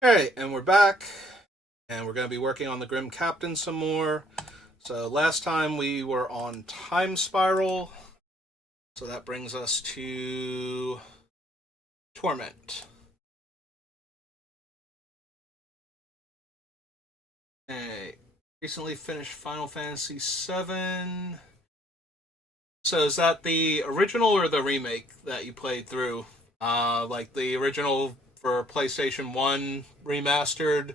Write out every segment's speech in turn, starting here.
Alright, and we're back, and we're going to be working on the Grim Captain some more. So last time we were on Time Spiral, so that brings us to Torment. Hey, recently finished Final Fantasy VII. So is that the original or the remake that you played through? Like the original for PlayStation 1 remastered,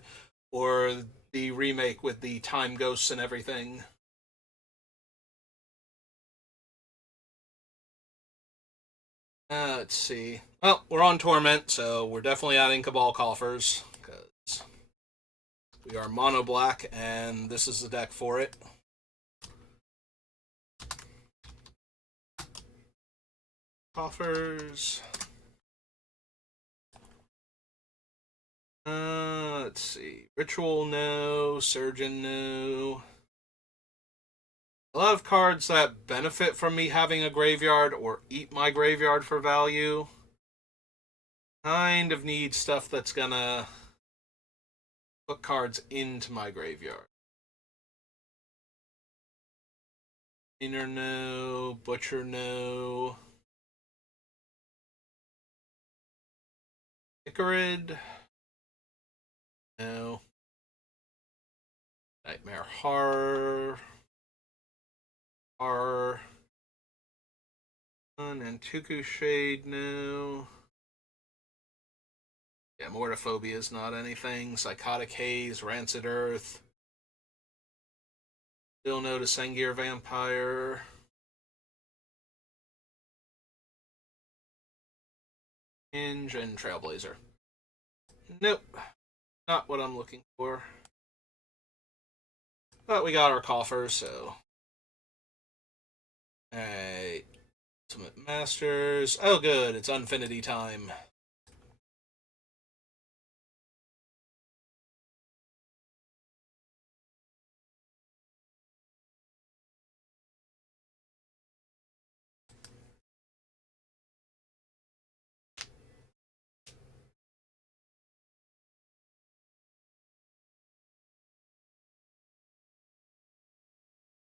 or the remake with the time ghosts and everything? Let's see. Well, we're on Torment, so we're definitely adding Cabal Coffers, because we are mono black, and this is the deck for it. Coffers. Let's see. Ritual, no. Surgeon, no. A lot of cards that benefit from me having a graveyard or eat my graveyard for value. Kind of need stuff that's gonna put cards into my graveyard. Inner, no. Butcher, no. Icarid, no. Nightmare Horror, Horror, and Tuku Shade, no. Yeah, Mortophobia is not anything. Psychotic Haze, Rancid Earth, still no to Sengir Vampire. Hinge and Trailblazer. Nope, not what I'm looking for. But we got our coffers, so. Alright. Ultimate Masters. Oh, good, it's Unfinity time.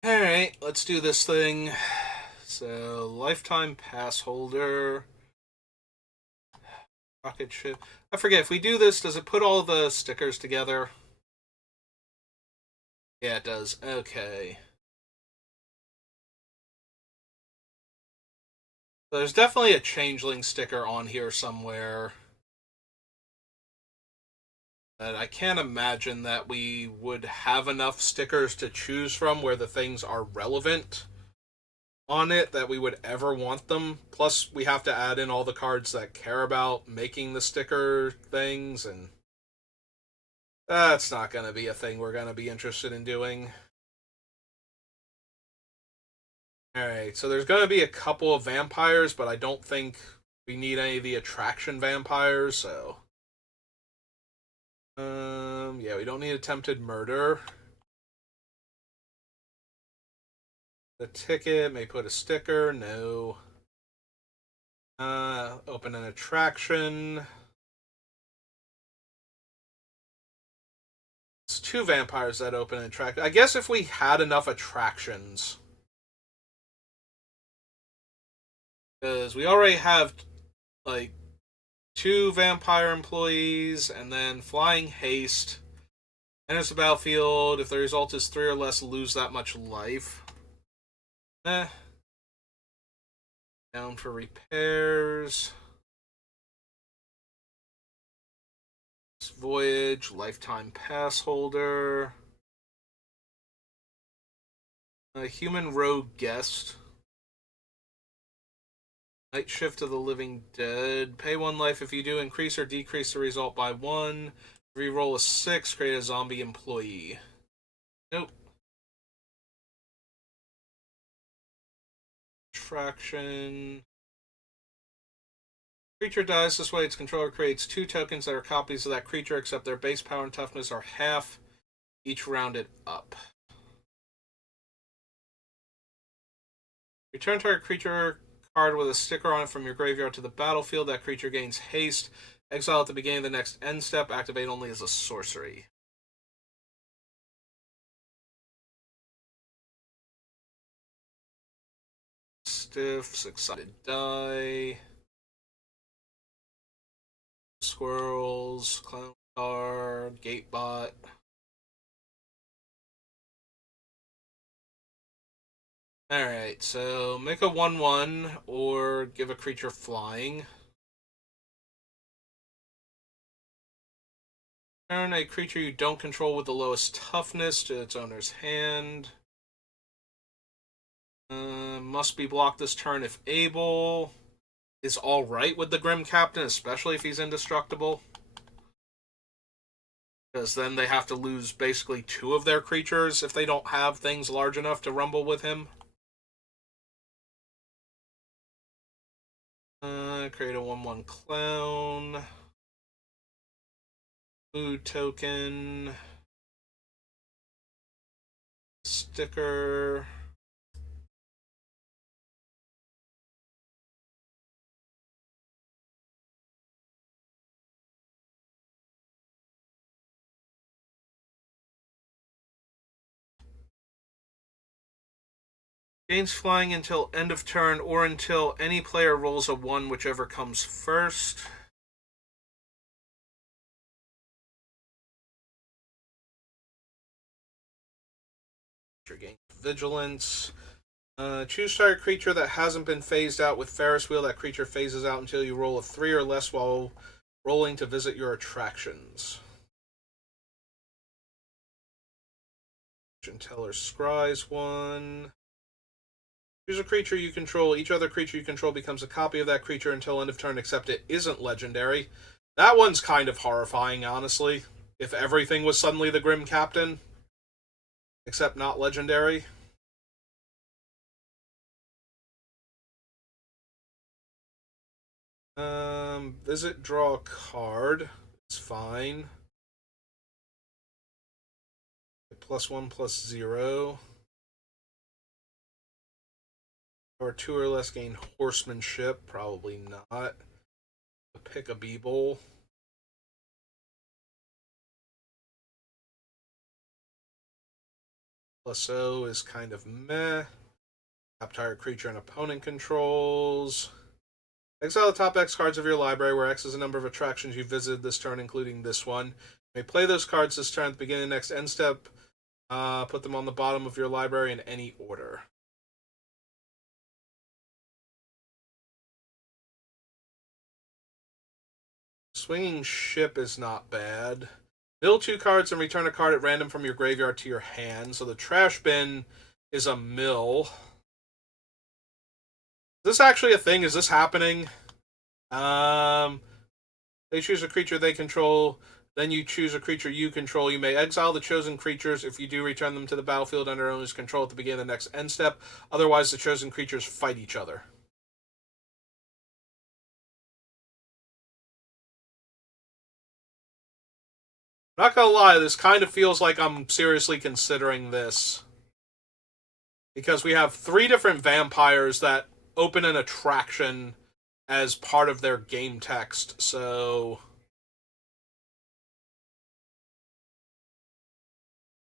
Alright, let's do this thing. So, lifetime pass holder. Rocket ship. I forget, if we do this, does it put all the stickers together? Yeah, it does. Okay. So there's definitely a changeling sticker on here somewhere. But I can't imagine that we would have enough stickers to choose from where the things are relevant on it that we would ever want them. Plus, we have to add in all the cards that care about making the sticker things, and that's not going to be a thing we're going to be interested in doing. Alright, so there's going to be a couple of vampires, but I don't think we need any of the attraction vampires, so. Yeah, we don't need attempted murder. The ticket may put a sticker, no. Open an attraction. It's two vampires that open an attraction. I guess if we had enough attractions. Because we already have, like, two vampire employees, and then flying haste. Enters the battlefield. If the result is three or less, lose that much life. Eh. Down for repairs. Voyage, lifetime pass holder. A human rogue guest. Night shift of the living dead. Pay one life if you do. Increase or decrease the result by one. Reroll a six. Create a zombie employee. Nope. Traction. Creature dies this way. Its controller creates two tokens that are copies of that creature, except their base power and toughness are half, each rounded up. Return target creature card with a sticker on it from your graveyard to the battlefield. That creature gains haste Exile at the beginning of the next end step. Activate only as a sorcery. Stiff, excited die. Squirrels, clown card, gatebot. Alright, so make a 1/1 or give a creature flying. Turn a creature you don't control with the lowest toughness to its owner's hand. Must be blocked this turn if able. Is alright with the Grim Captain, especially if he's indestructible. Because then they have to lose basically 2 of their creatures if they don't have things large enough to rumble with him. Create a 1/1 clown. Food token. Sticker. Gains flying until end of turn or until any player rolls a 1, whichever comes first. Gain vigilance. Choose target creature that hasn't been phased out with Ferris wheel. That creature phases out until you roll a 3 or less while rolling to visit your attractions. Teller scries 1. Choose a creature you control. Each other creature you control becomes a copy of that creature until end of turn, except it isn't legendary. That one's kind of horrifying, honestly. If everything was suddenly the Grim Captain, except not legendary. Visit, draw a card. It's fine. +1/+0. Or 2 or less gain horsemanship. Probably not. Pick a Beeble. +0 is kind of meh. Top target creature and opponent controls. Exile the top X cards of your library, where X is the number of attractions you visited this turn, including this one. You may play those cards this turn at the beginning of the next end step. Put them on the bottom of your library in any order. Swinging Ship is not bad. Mill 2 cards and return a card at random from your graveyard to your hand. So the trash bin is a mill. Is this actually a thing? Is this happening? They choose a creature they control. Then you choose a creature you control. You may exile the chosen creatures. If you do, return them to the battlefield under owner's control at the beginning of the next end step. Otherwise, the chosen creatures fight each other. Not gonna lie, this kind of feels like I'm seriously considering this. Because we have 3 different vampires that open an attraction as part of their game text, so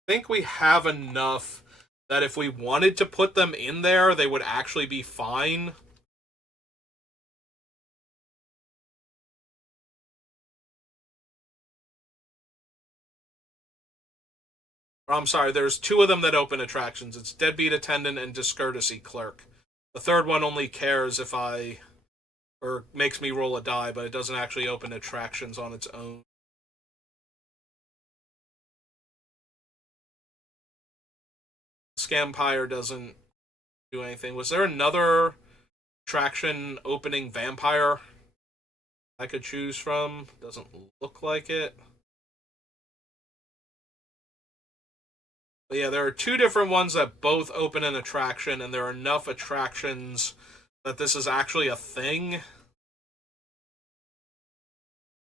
I think we have enough that if we wanted to put them in there, they would actually be fine. I'm sorry, there's 2 of them that open attractions. It's Deadbeat Attendant and Discourtesy Clerk. The third one only cares if or makes me roll a die, but it doesn't actually open attractions on its own. Scampire doesn't do anything. Was there another attraction opening vampire I could choose from? Doesn't look like it. But yeah, there are 2 different ones that both open an attraction, and there are enough attractions that this is actually a thing.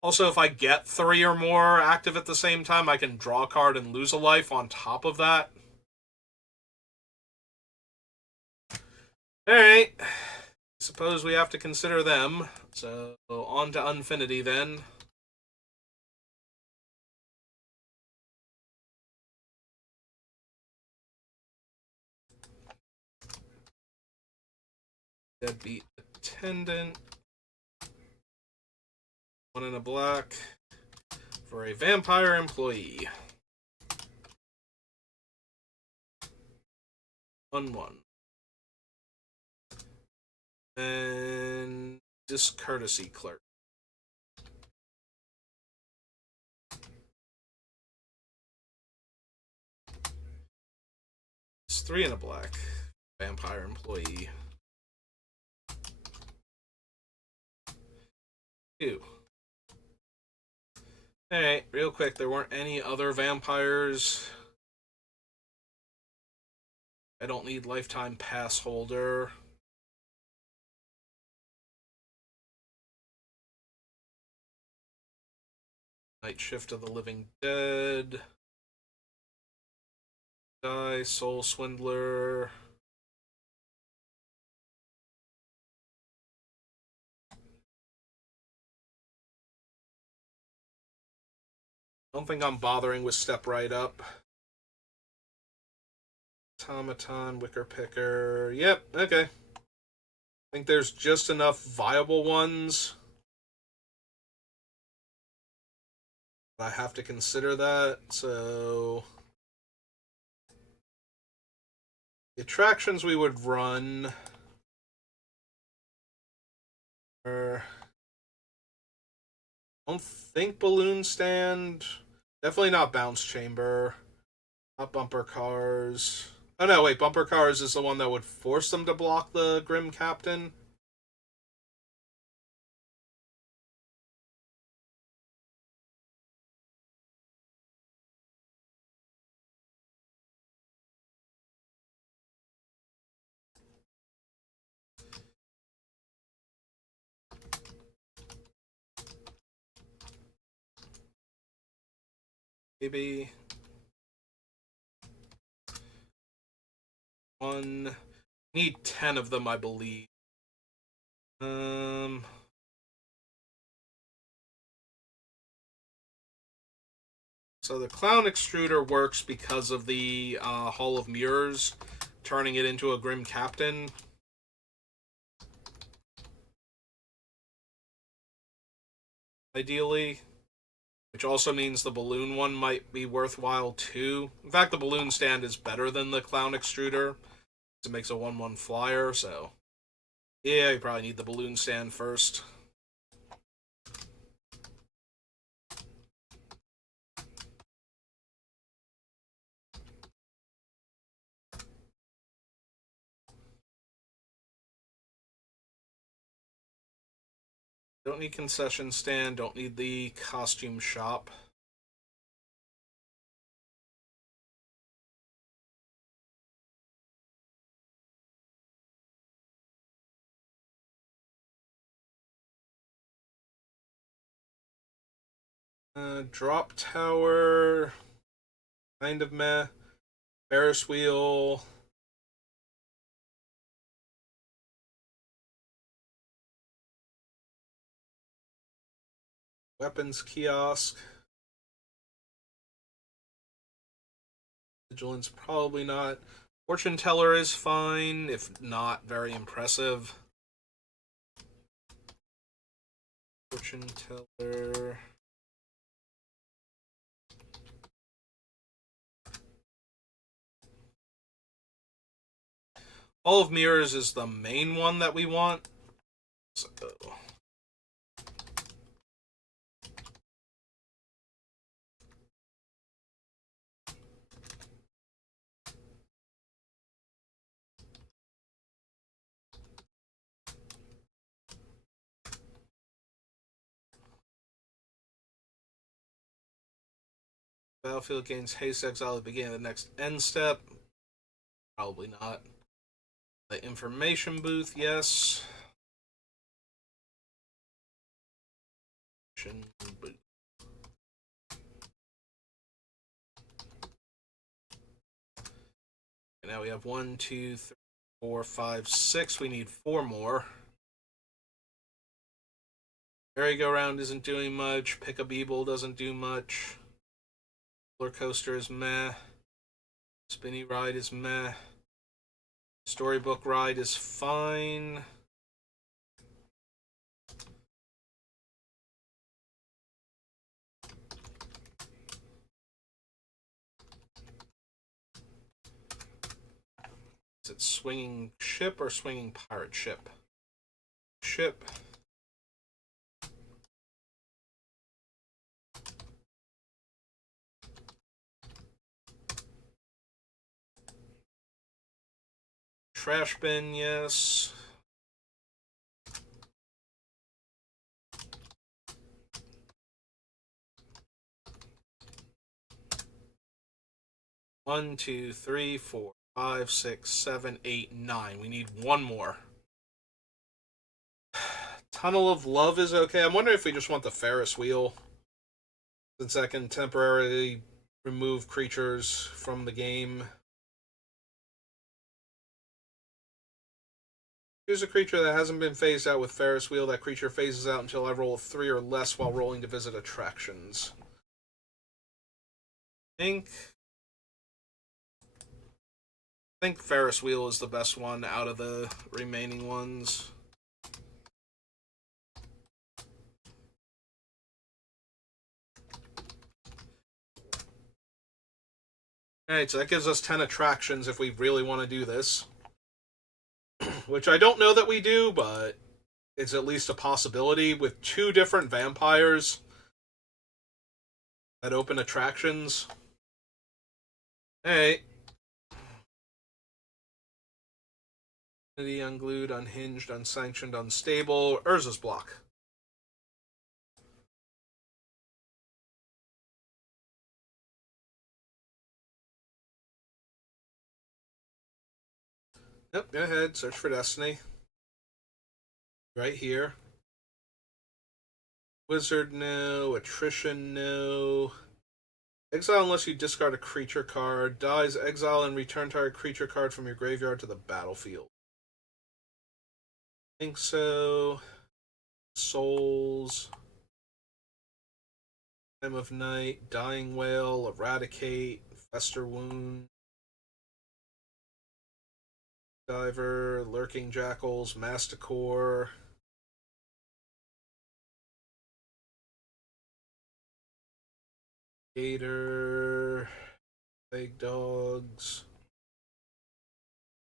Also, if I get 3 or more active at the same time, I can draw a card and lose a life on top of that. Alright. Suppose we have to consider them. So, on to Unfinity then. Deadbeat attendant. 1 in a black for a vampire employee. 1/1. And discourtesy clerk. It's 3 in a black. Vampire employee. 2. Alright, real quick, there weren't any other vampires. I don't need lifetime pass holder. Night Shift of the Living Dead. Die, Soul Swindler. I don't think I'm bothering with Step Right Up. Automaton, Wicker Picker. Yep, okay. I think there's just enough viable ones. I have to consider that, so the attractions we would run are, I don't think Balloon Stand, definitely not Bounce Chamber, not Bumper Cars. Oh no, wait, Bumper Cars is the one that would force them to block the Grim Captain. Maybe one. Need 10 of them, I believe. So the Clown Extruder works because of the Hall of Mirrors, turning it into a Grim Captain. Ideally. Which also means the balloon one might be worthwhile too. In fact, the balloon stand is better than the Clown Extruder. It makes a 1/1 flyer, so yeah, you probably need the balloon stand first. Don't need concession stand, don't need the costume shop. Drop tower, kind of meh. Ferris wheel. Weapons kiosk. Vigilance, probably not. Fortune teller is fine, if not very impressive. Fortune teller. Hall of Mirrors is the main one that we want. So. Battlefield gains haste exile at the beginning of the next end step. Probably not. The information booth, yes. Booth. And now we have 1, 2, 3, 4, 5, 6. We need 4 more. Merry-go-round isn't doing much. Pick-a-beeble doesn't do much. Roller coaster is meh. Spinny ride is meh. Storybook ride is fine. Is it swinging ship or swinging pirate ship? Ship. Trash bin, yes. One, two, three, four, 5, 6, 7, 8, 9. We need one more. Tunnel of Love is okay. I'm wondering if we just want the Ferris wheel, since that can temporarily remove creatures from the game. Choose a creature that hasn't been phased out with Ferris wheel. That creature phases out until I roll a 3 or less while rolling to visit attractions. I think Ferris wheel is the best one out of the remaining ones. Alright, so that gives us 10 attractions if we really want to do this. Which I don't know that we do, but it's at least a possibility with 2 different vampires that open attractions. Hey. Unglued, unhinged, unsanctioned, unstable. Urza's block. Yep, go ahead. Search for Destiny. Right here. Wizard, no. Attrition, no. Exile unless you discard a creature card. Dies, exile, and return target creature card from your graveyard to the battlefield. I think so. Souls. Time of Night. Dying Whale. Eradicate. Fester Wound. Diver. Lurking Jackals. Masticore. Gator. Plague Dogs.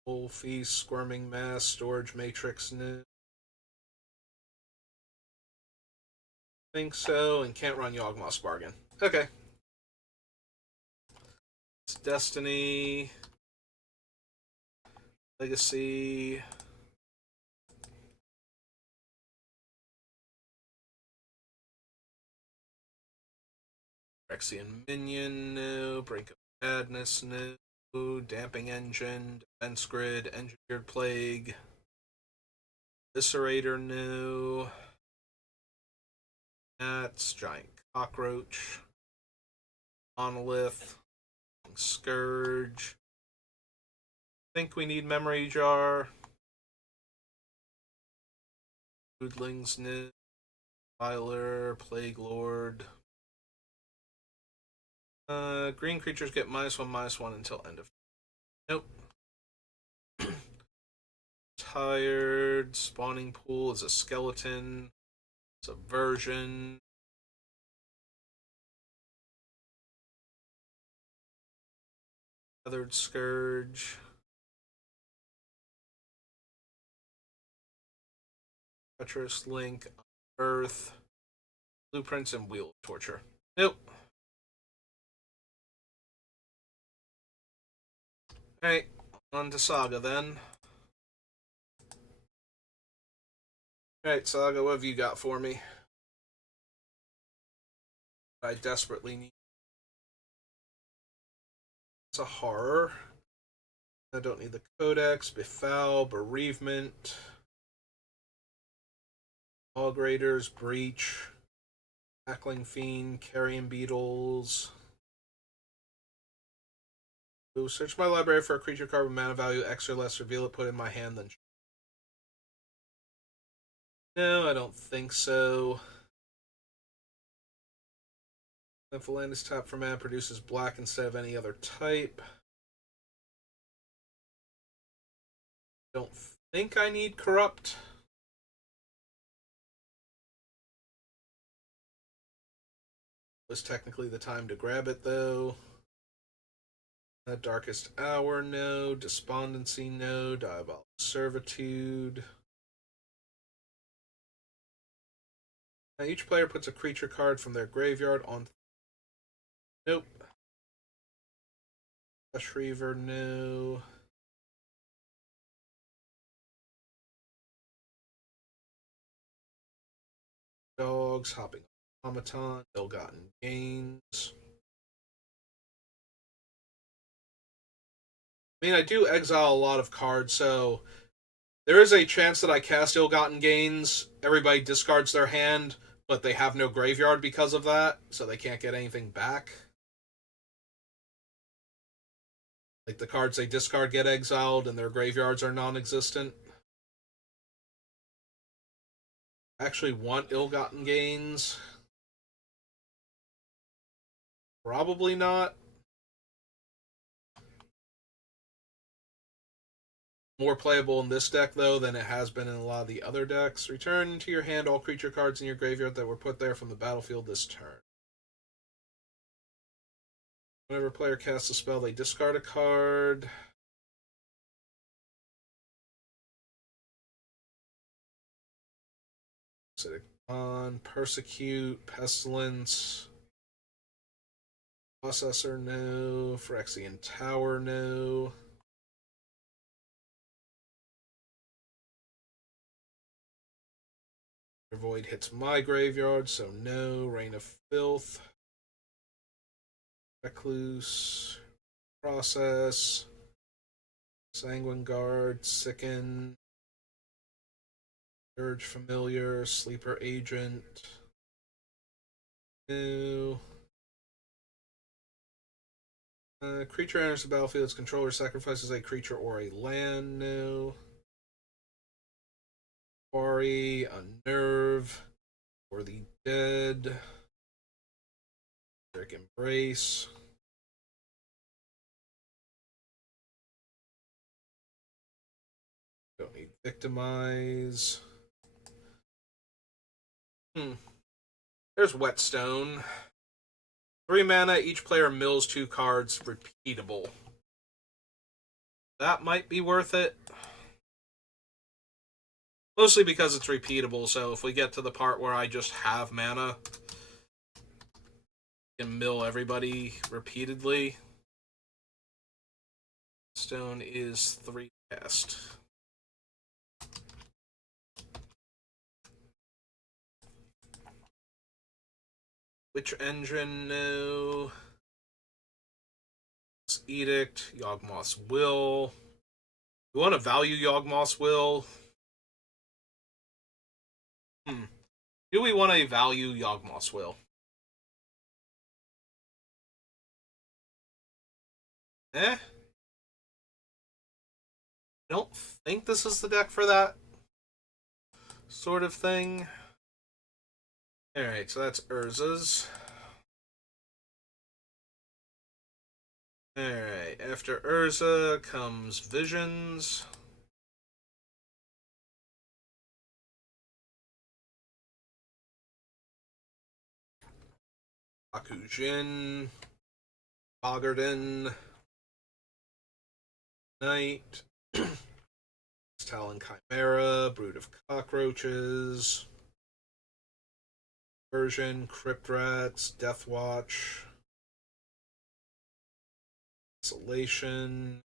Full Feast. Squirming Mass. Storage Matrix. No. Think so, and can't run Yawgmoth's Bargain. Okay. It's Destiny. Legacy. Phyrexian Minion, no. Brink of Madness, no. Damping Engine, Defense Grid, Engineered Plague. Eviscerator, no. Gnats, Giant Cockroach. Monolith. Scourge. Think we need Memory Jar. Foodlings, no. Filer, Plague Lord. Green creatures get -1/-1 until end of. Nope. Tired. Spawning Pool is a skeleton. Subversion. Feathered Scourge. Treacherous Link. Earth. Blueprints and Wheel of Torture. Nope. Alright, on to Saga then. Alright, Saga, what have you got for me? I desperately need. It's a horror. I don't need the Codex, Befoul, Bereavement, Hog Raiders, Breach, Tackling Fiend, Carrion Beetles. Ooh, search my library for a creature card with mana value X or less, reveal it, put it in my hand, then. No, I don't think so. If a land is tapped for mana, produces black instead of any other type. Don't think I need Corrupt. Was technically the time to grab it, though. Darkest Hour, no. Despondency, no. Diabolic Servitude. Now each player puts a creature card from their graveyard on. Nope. Flesh Reaver, no. Dogs, Hopping Automaton, Ill-Gotten Gains. I mean, I do exile a lot of cards, so there is a chance that I cast Ill-Gotten Gains. Everybody discards their hand, but they have no graveyard because of that, so they can't get anything back. Like, the cards they discard get exiled, and their graveyards are non-existent. I actually want Ill-Gotten Gains. Probably not. More playable in this deck, though, than it has been in a lot of the other decks. Return to your hand all creature cards in your graveyard that were put there from the battlefield this turn. Whenever a player casts a spell, they discard a card. Acidic Bond, Persecute, Pestilence, Processor, no. Phyrexian Tower, no. Void hits my graveyard, so no. Reign of Filth. Recluse. Process. Sanguine Guard. Sicken. Urge Familiar. Sleeper Agent. No. Creature enters the battlefield. Its controller sacrifices a creature or a land. No. Quarry, Unnerve, For the Dead, Rick Embrace. Don't need Victimize. There's Whetstone. 3 mana, each player mills 2 cards, repeatable. That might be worth it. Mostly because it's repeatable, so if we get to the part where I just have mana, I can mill everybody repeatedly. Stone is 3 cast. Witch Engine, no. Edict, Yawgmoth's Will. We want to value Yawgmoth's Will. Do we want to value Yawgmoth's Will? I don't think this is the deck for that sort of thing. Alright, so that's Urza's. Alright, after Urza comes Visions. Akujin. Bogarden. Knight. Talon Chimera. Brood of Cockroaches. Version. Crypt Rats. Deathwatch. Isolation.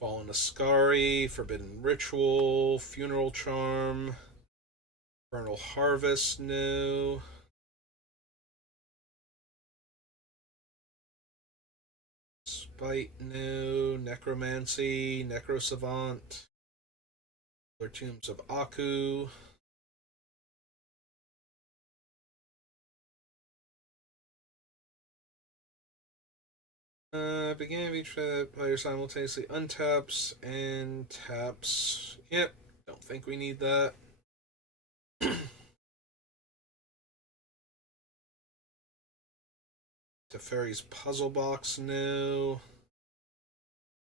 Fallen Ascari, Forbidden Ritual, Funeral Charm, Vernal Harvest, new. Spite, new. Necromancy, Necrosavant, Tombs of Aku. Beginning of each player simultaneously untaps and taps. Yep, don't think we need that. Teferi's Puzzle Box, no.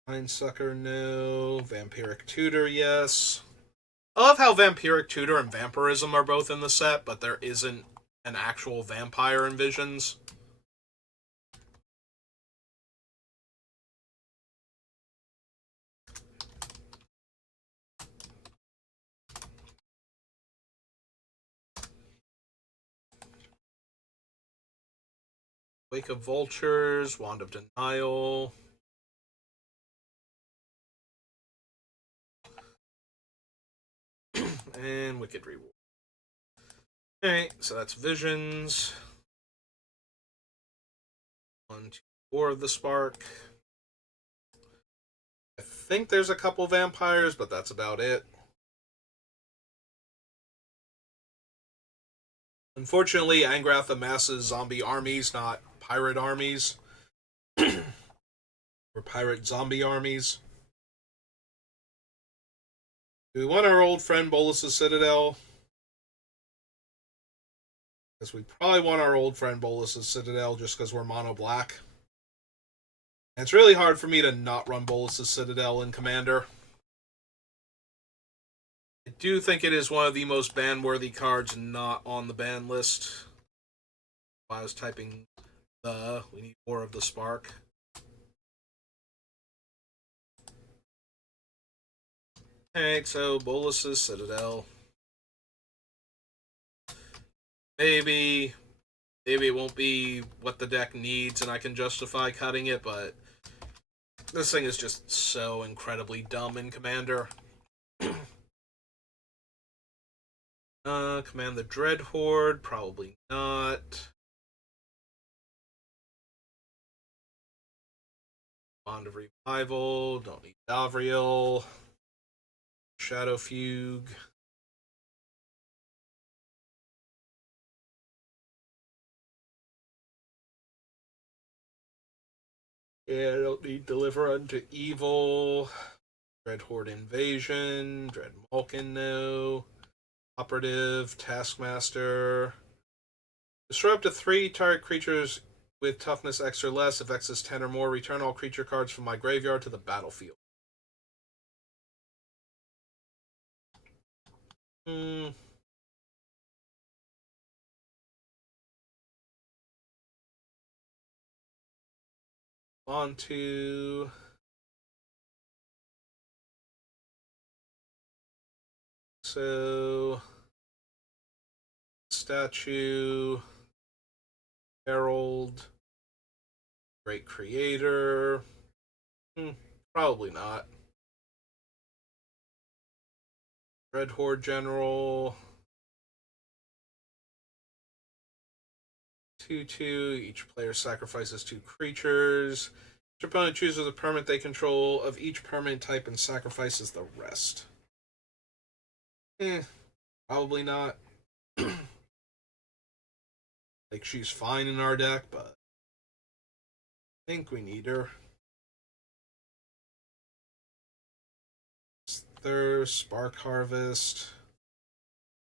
Mindsucker, no. Vampiric Tutor, yes. I love how Vampiric Tutor and Vampirism are both in the set, but there isn't an actual vampire in Visions. Wake of Vultures, Wand of Denial. And Wicked Reward. Alright, so that's Visions. 1, 2, 4 of the Spark. I think there's a couple vampires, but that's about it. Unfortunately, Angrath amasses zombie armies, not pirate armies. Or pirate zombie armies. Do we want our old friend Bolus's Citadel? Because we probably want our old friend Bolus's Citadel just because we're mono black. And it's really hard for me to not run Bolus's Citadel in Commander. I do think it is one of the most ban-worthy cards not on the ban list. I was typing we need more of the Spark. Alright, so Bolus's Citadel. Maybe it won't be what the deck needs and I can justify cutting it, but this thing is just so incredibly dumb in Commander. Command the Dread Horde, probably not. Bond of Revival, don't need Davriel. Shadow Fugue. Yeah, I don't need Deliver Unto Evil. Dread Horde Invasion. Dread Malkin, no. Operative, Taskmaster. Destroy up to 3 target creatures with toughness X or less. If X is 10 or more, return all creature cards from my graveyard to the battlefield. Hmm. On to so statue, herald, great creator. Probably not. Red Horde General. 2/2. Each player sacrifices 2 creatures. Each opponent chooses a permanent they control of each permanent type and sacrifices the rest. Probably not. Like, she's fine in our deck, but I think we need her. Third, Spark Harvest,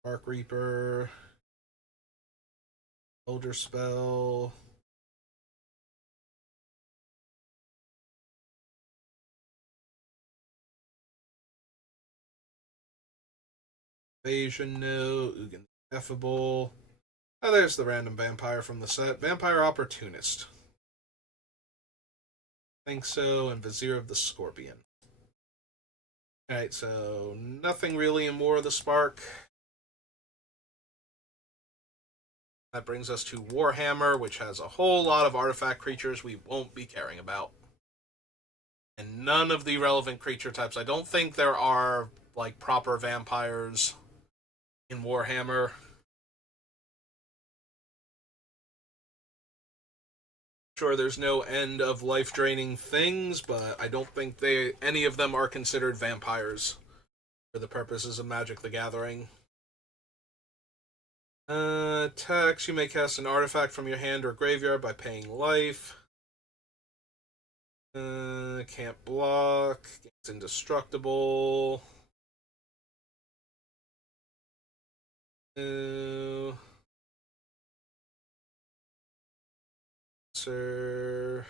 Spark Reaper, Soldier Spell. Invasion, no. Ugin Ineffable. Oh, there's the random vampire from the set. Vampire Opportunist. Think so, and Vizier of the Scorpion. Alright, so nothing really in War of the Spark. That brings us to Warhammer, which has a whole lot of artifact creatures we won't be caring about. And none of the relevant creature types. I don't think there are, like, proper vampires in Warhammer. Sure, there's no end of life draining things, but I don't think any of them are considered vampires for the purposes of Magic the Gathering. Text, you may cast an artifact from your hand or graveyard by paying life. Can't block. It's indestructible. Sir.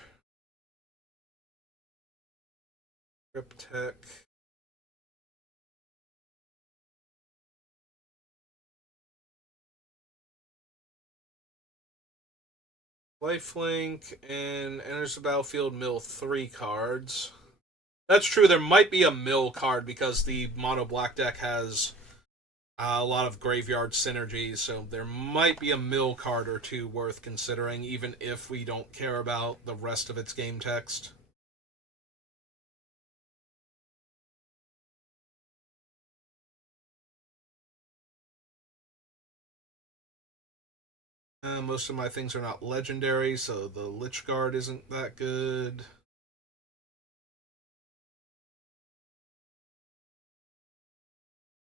Cryptek. Lifelink and enters the battlefield, mill 3 cards. That's true, there might be a mill card because the mono black deck has a lot of graveyard synergies, so there might be a mill card or two worth considering, even if we don't care about the rest of its game text. Most of my things are not legendary, so the Lich Guard isn't that good.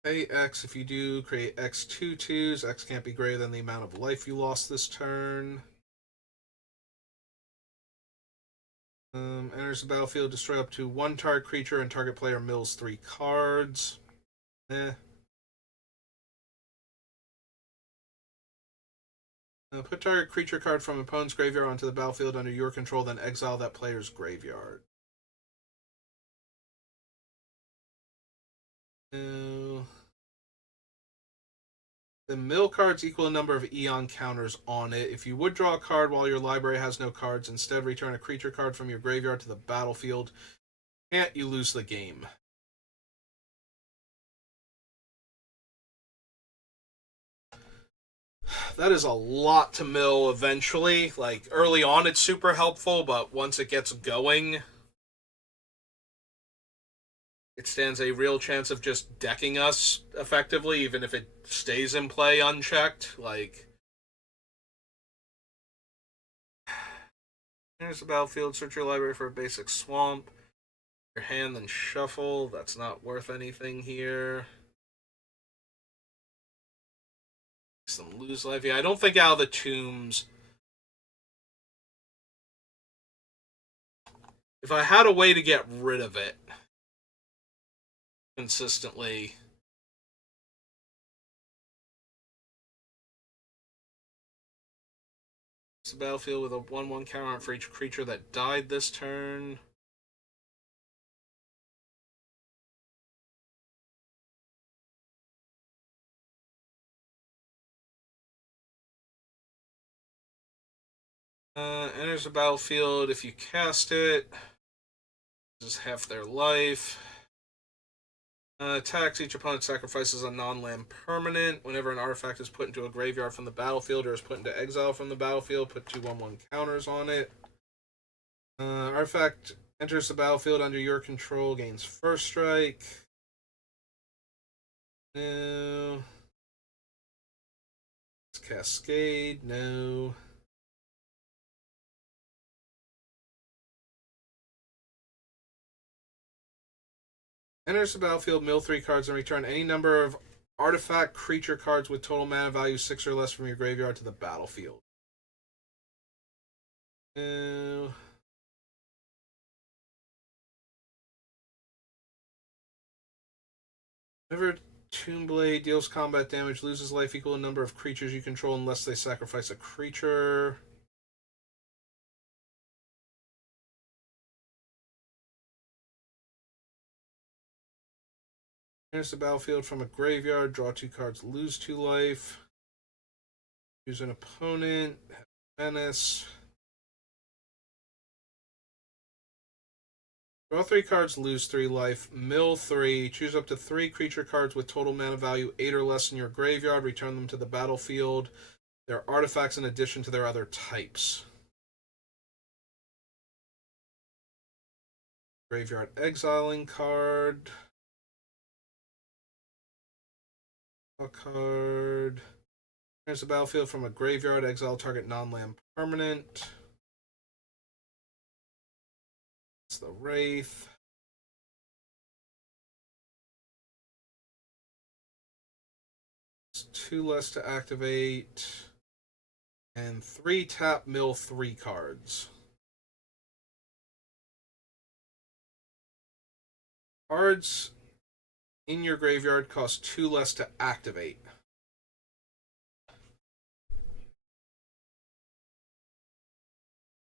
Pay X if you do, create X 2/2s. X can't be greater than the amount of life you lost this turn. Enters the battlefield, destroy up to one target creature, and target player mills 3 cards. Eh. Put target creature card from opponent's graveyard onto the battlefield under your control, then exile that player's graveyard. Uh, the mill cards equal a number of Eon counters on it. If you would draw a card while your library has no cards, instead return a creature card from your graveyard to the battlefield. Can't you lose the game? That is a lot to mill eventually. Like, early on, it's super helpful, but once it gets going, it stands a real chance of just decking us effectively, even if it stays in play unchecked. Like, here's the battlefield. Search your library for a basic swamp. Your hand, then shuffle. That's not worth anything here. Some lose life. Yeah, I don't think out of the tombs. If I had a way to get rid of it consistently. It's a battlefield with a 1/1 counter for each creature that died this turn. Enters the battlefield if you cast it. This is half their life. Attacks, each opponent sacrifices a non-land permanent. Whenever an artifact is put into a graveyard from the battlefield or is put into exile from the battlefield, put 2/1/1 counters on it. Artifact enters the battlefield under your control, gains first strike. No. It's Cascade, no. Enters the battlefield, mill 3 cards, and return any number of artifact creature cards with total mana value 6 or less from your graveyard to the battlefield. No. Whenever Tombblade deals combat damage, loses life equal to the number of creatures you control unless they sacrifice a creature. Enters the battlefield from a graveyard, draw 2 cards, lose 2 life. Choose an opponent, menace. Draw 3 cards, lose 3 life, mill 3, choose up to 3 creature cards with total mana value 8 or less in your graveyard, return them to the battlefield. They're artifacts in addition to their other types. Graveyard exiling card. A card. Enters the battlefield from a graveyard, exile target non-land permanent. It's the Wraith. It's 2 less to activate. And 3 tap, mill 3 cards. Cards in your graveyard cost 2 less to activate.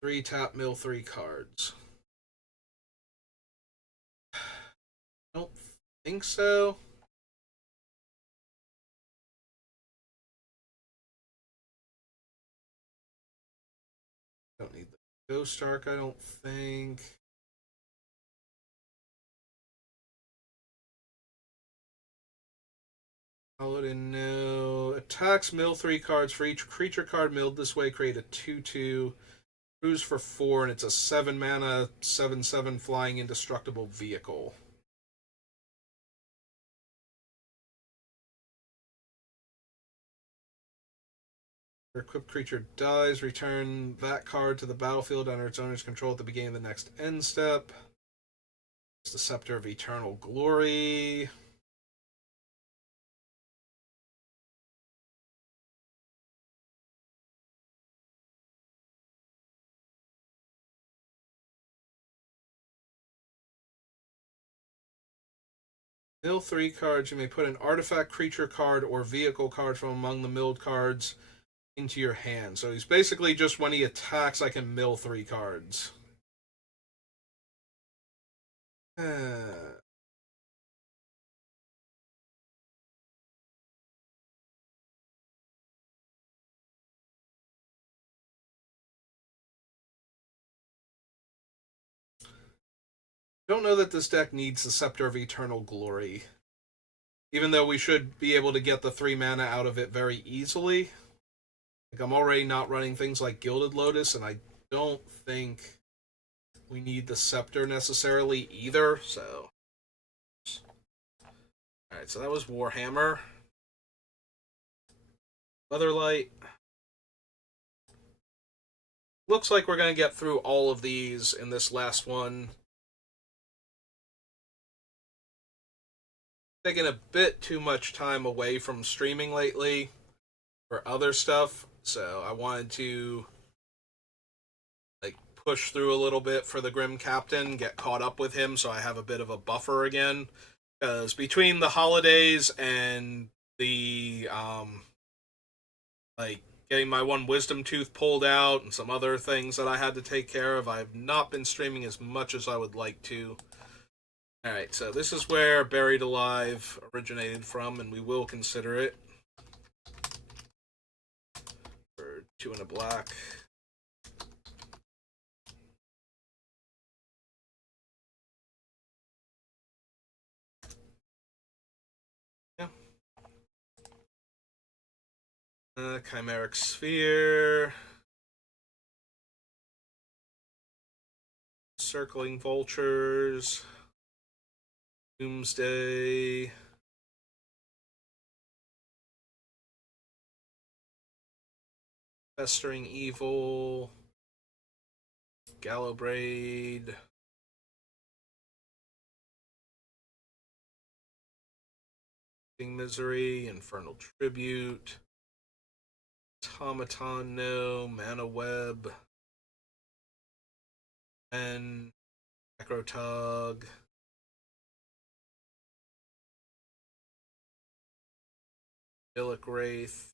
Three tap, mill 3 cards. I don't think so. Ghost Arc, I don't think. Paladin, no. Attacks, mill 3 cards. For each creature card milled this way, create a 2/2. Cruise for 4, and it's a 7 mana, 7/7 flying indestructible vehicle. Your equipped creature dies, return that card to the battlefield under its owner's control at the beginning of the next end step. It's the Scepter of Eternal Glory. Mill 3 cards. You may put an artifact, creature card, or vehicle card from among the milled cards into your hand. So he's basically just when he attacks, I can mill 3 cards. Don't know that this deck needs the Scepter of Eternal Glory. Even though we should be able to get the 3 mana out of it very easily. Like, I'm already not running things like Gilded Lotus, and I don't think we need the Scepter necessarily either, so. Alright, so that was Warhammer. Weatherlight. Looks like we're going to get through all of these in this last one. Taking a bit too much time away from streaming lately for other stuff, so I wanted to push through a little bit for the Grim Captain, get caught up with him so I have a bit of a buffer again. Because between the holidays and the getting my one wisdom tooth pulled out and some other things that I had to take care of, I've not been streaming as much as I would like to. Alright, so this is where Buried Alive originated from, and we will consider it. For 2 and a black. Yeah. Chimeric Sphere. Circling Vultures. Doomsday. Festering Evil. Gallowbraid. Misery. Infernal Tribute. Automaton, no. Mana Web. And Necrotug. Illic Wraith.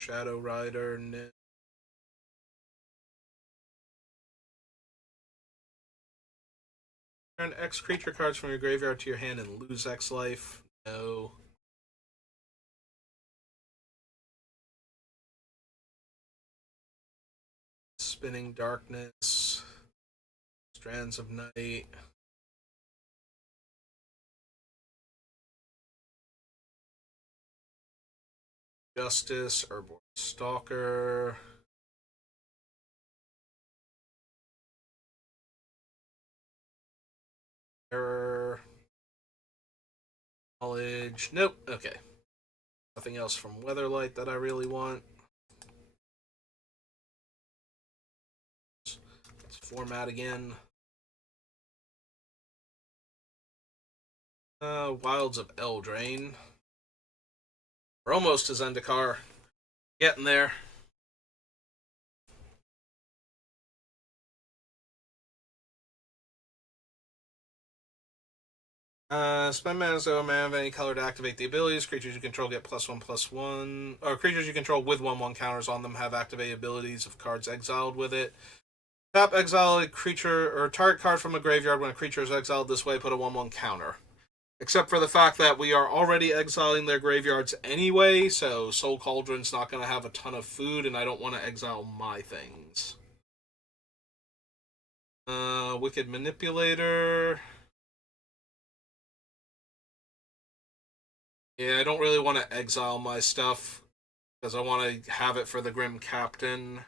Shadow Rider. Turn X creature cards from your graveyard to your hand and lose X life. No. Spinning Darkness. Strands of Night. Justice. Urborg Stalker. Error. Knowledge. Nope. Okay. Nothing else from Weatherlight that I really want. Let's format again. Wilds of Eldraine. We're almost to Zendikar. Getting there. Spend mana, so mana of any color to activate the abilities. Creatures you control get +1/+1. Or creatures you control with 1/1 counters on them have activate abilities of cards exiled with it. Tap exile a creature or target card from a graveyard. When a creature is exiled this way, put a 1/1 counter. Except for the fact that we are already exiling their graveyards anyway, so Soul Cauldron's not going to have a ton of food, and I don't want to exile my things. Wicked Manipulator. Yeah, I don't really want to exile my stuff because I want to have it for the Grim Captain.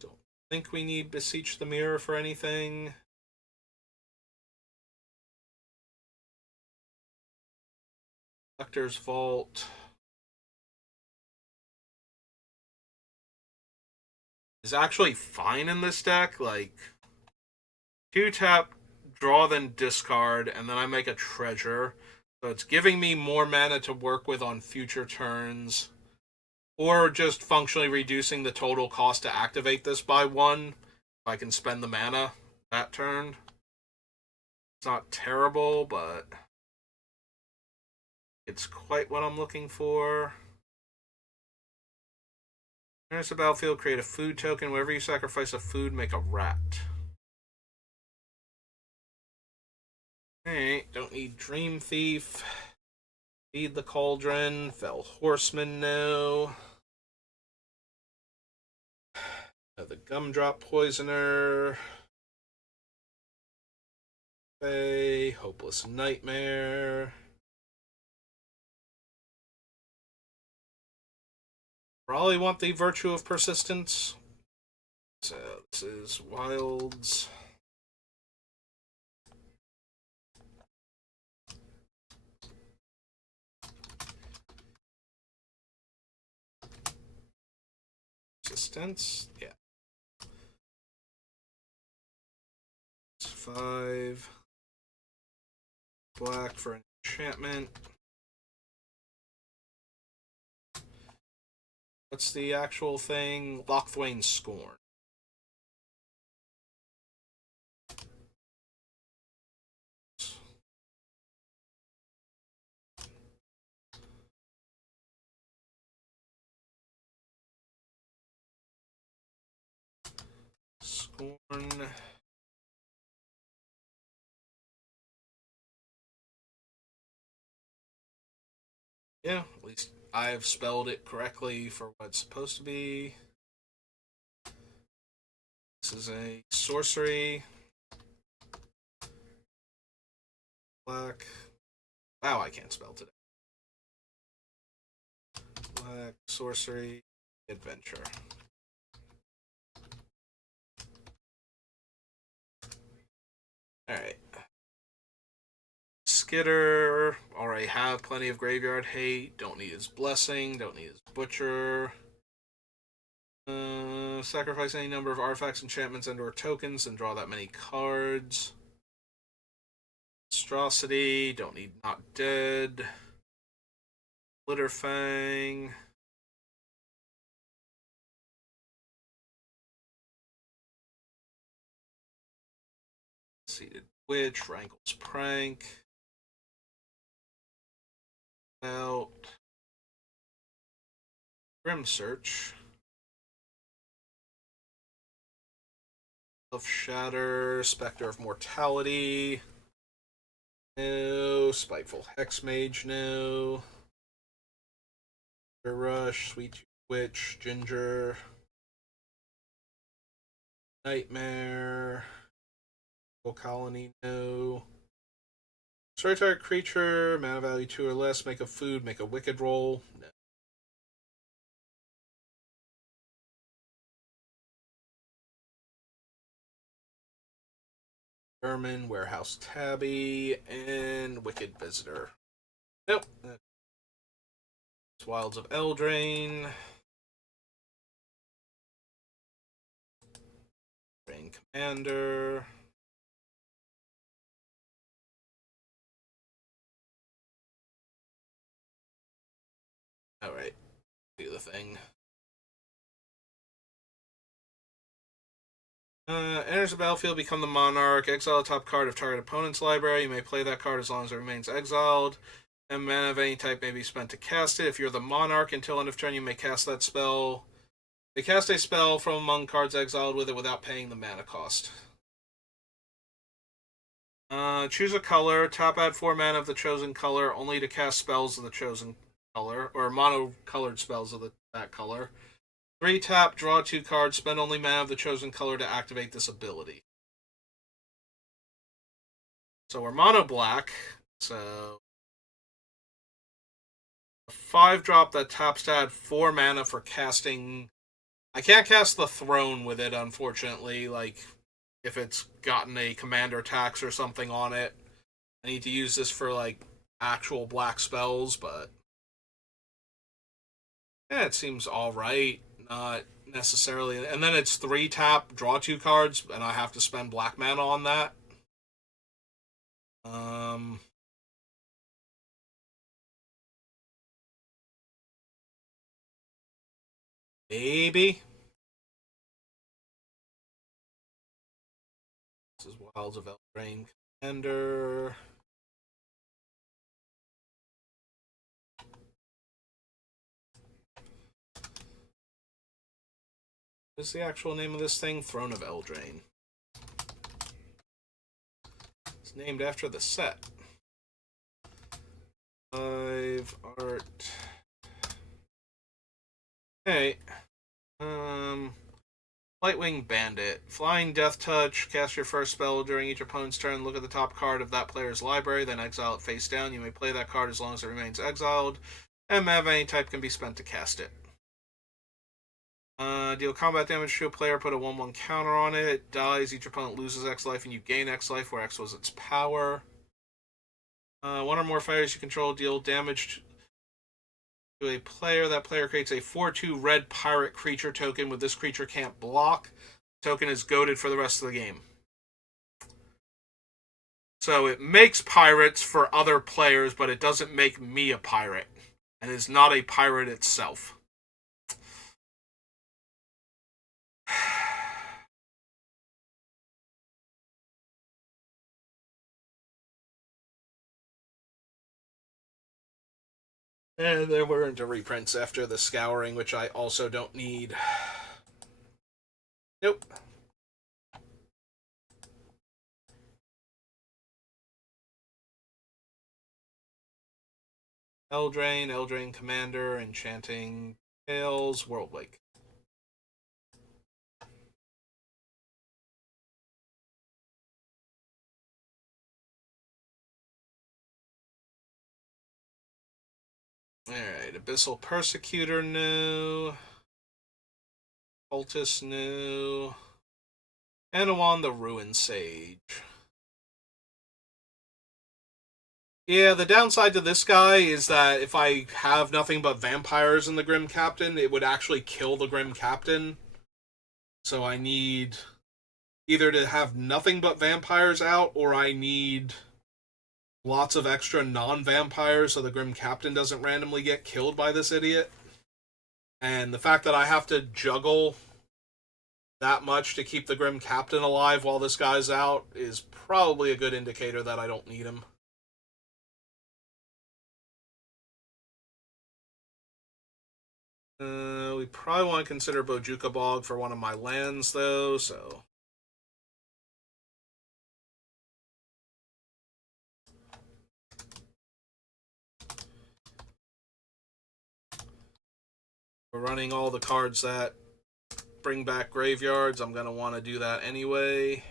Don't think we need Beseech the Mirror for anything. Collector's Vault is actually fine in this deck. Like, 2-tap, draw, then discard, and then I make a treasure. So it's giving me more mana to work with on future turns. Or just functionally reducing the total cost to activate this by 1. If I can spend the mana that turn. It's not terrible, but it's quite what I'm looking for. There's a battlefield, create a food token. Whenever you sacrifice a food, make a rat. Alright, don't need Dream Thief. Feed the Cauldron. Fell Horseman, no. The Gumdrop Poisoner. Fae. Hopeless Nightmare. Probably want the Virtue of Persistence. So this is Wilds. Persistence, yeah. It's 5 black for an enchantment. What's the actual thing? Locthwain Scorn. Scorn. Yeah, at least I've spelled it correctly for what it's supposed to be. This is a sorcery. Black. Wow, I can't spell today. Black, sorcery, adventure. Alright. Skitter. Already have plenty of graveyard hate. Don't need his blessing. Don't need his butcher. Sacrifice any number of artifacts, enchantments, and/or tokens, and draw that many cards. Monstrosity. Don't need Not Dead. Glitterfang. Seated Witch. Rankle's Prank. Out. Grim Search. Of Shatter. Spectre of Mortality. No. Spiteful Hexmage. No. Rush. Sweet Witch. Ginger. Nightmare. Colony. No. Destroy target creature. Mana value 2 or less. Make a food. Make a wicked roll. No. Vermin, Warehouse Tabby, and Wicked Visitor. Nope. It's Wilds of Eldraine. Rain Commander. Alright. Do the thing. Enters the battlefield, become the Monarch. Exile the top card of target opponent's library. You may play that card as long as it remains exiled. And mana of any type may be spent to cast it. If you're the monarch, until end of turn, you may cast that spell. They cast a spell from among cards exiled with it without paying the mana cost. Choose a color. Tap, add 4 mana of the chosen color, only to cast spells of the chosen color, or mono-colored spells of that color. 3 tap, draw 2 cards, spend only mana of the chosen color to activate this ability. So we're mono black. So 5-drop that taps to add 4 mana for casting. I can't cast the throne with it, unfortunately. Like, if it's gotten a commander tax or something on it. I need to use this for, like, actual black spells, but yeah, it seems alright. Not necessarily. And then it's 3 tap, draw 2 cards, and I have to spend black mana on that. Maybe. This is Wilds of Eldraine Commander. What is the actual name of this thing? Throne of Eldraine. It's named after the set. 5 art. Hey. Lightwing Bandit. Flying Death Touch. Cast your first spell during each opponent's turn. Look at the top card of that player's library, then exile it face down. You may play that card as long as it remains exiled. And mana of any type can be spent to cast it. Deal combat damage to a player, put a 1/1 counter on it. It dies, each opponent loses X life, and you gain X life, where X was its power. 1 or more fighters you control deal damage to a player. That player creates a 4/2 red pirate creature token. With this creature can't block. The token is goaded for the rest of the game. So it makes pirates for other players, but it doesn't make me a pirate. And is not a pirate itself. And then we're into reprints after the Scouring, which I also don't need. Nope. Eldraine Commander, Enchanting Tales, Worldwake. Alright, Abyssal Persecutor new. Cultist new. Anawan the Ruin Sage. Yeah, the downside to this guy is that if I have nothing but vampires in the Grim Captain, it would actually kill the Grim Captain. So I need either to have nothing but vampires out, or I need lots of extra non-vampires so the Grim Captain doesn't randomly get killed by this idiot. And the fact that I have to juggle that much to keep the Grim Captain alive while this guy's out is probably a good indicator that I don't need him. We probably want to consider Bojuka Bog for one of my lands, though, so... We're running all the cards that bring back graveyards. I'm going to want to do that anyway. I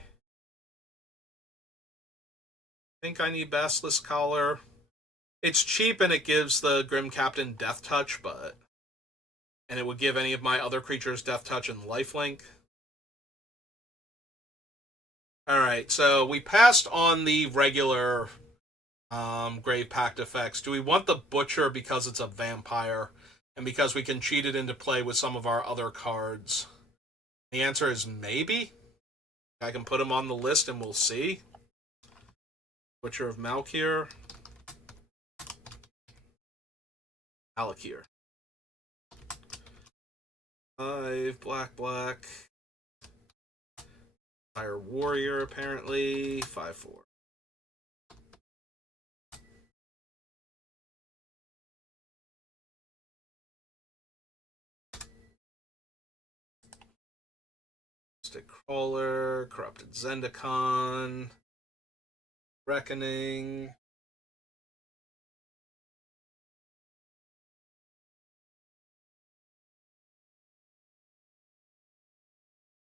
think I need Basilisk Collar. It's cheap and it gives the Grim Captain Death Touch, but... And it would give any of my other creatures Death Touch and Lifelink. Alright, so we passed on the regular Grave Pact effects. Do we want the Butcher because it's a vampire? And because we can cheat it into play with some of our other cards? The answer is maybe. I can put him on the list and we'll see. Butcher of Malkir. Alakir. 5, black. Fire Warrior, apparently. 5/4. Mystic Crawler, Corrupted Zendikon, Reckoning.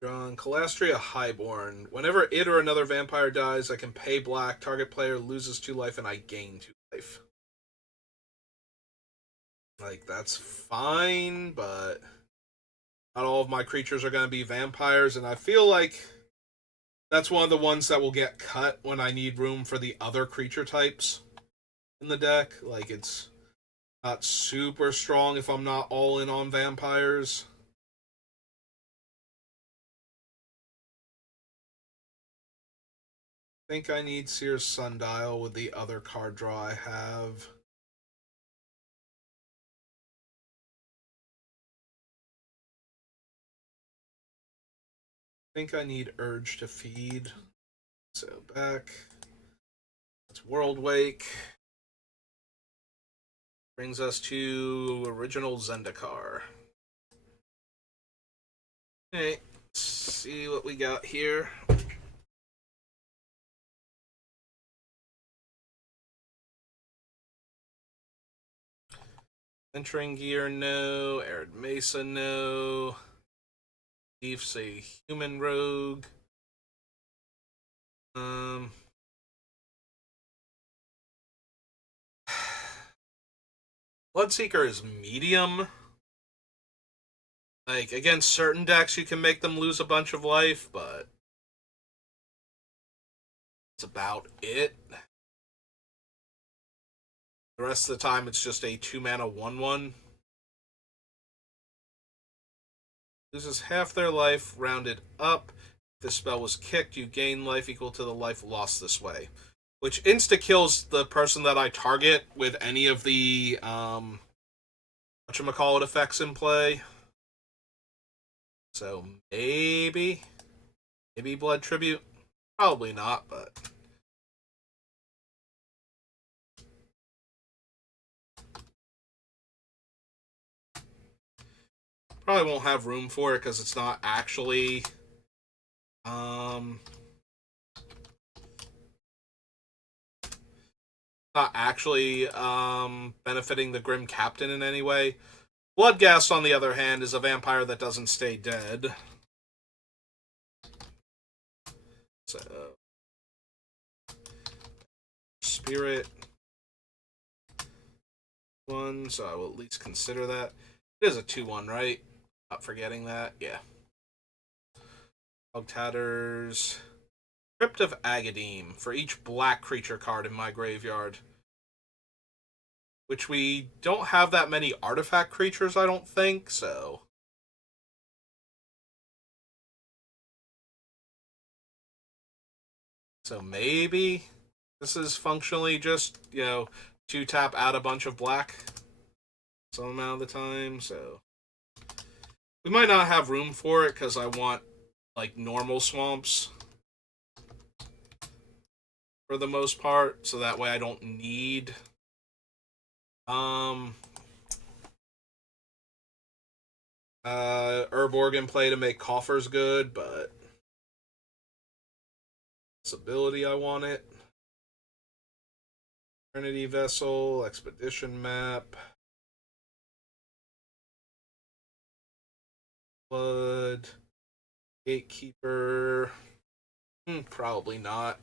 Drawn Calastria Highborn. Whenever it or another vampire dies, I can pay black. Target player loses 2 life and I gain 2 life. Like, that's fine, but not all of my creatures are going to be vampires, and I feel like that's one of the ones that will get cut when I need room for the other creature types in the deck. Like, it's not super strong if I'm not all in on vampires. I think I need Seer's Sundial with the other card draw I have. I think I need Urge to Feed. So back. That's World Wake. Brings us to original Zendikar. Okay, let's see what we got here. Entering Gear, no. Arid Mesa, no. Chief's a human rogue. Bloodseeker is medium. Like, against certain decks, you can make them lose a bunch of life, but that's about it. The rest of the time, it's just a 2-mana 1/1. Loses half their life, rounded up. If this spell was kicked, you gain life equal to the life lost this way. Which insta-kills the person that I target with any of the, whatchamacallit effects in play. So, maybe Blood Tribute. Probably not, but probably won't have room for it because it's not actually benefiting the Grim Captain in any way. Bloodghast, on the other hand, is a vampire that doesn't stay dead. So, Spirit. One, so I will at least consider that. It is a 2/1, right? Not forgetting that. Yeah. Hog Tatters. Crypt of Agadeem for each black creature card in my graveyard. Which we don't have that many artifact creatures, I don't think, so. So maybe this is functionally just, 2-tap, add a bunch of black some amount of the time, so. We might not have room for it because I want, like, normal swamps for the most part, so that way I don't need Herb Organ play to make coffers good, but this ability I want it. Eternity Vessel, Expedition Map, Blood, Gatekeeper. Probably not.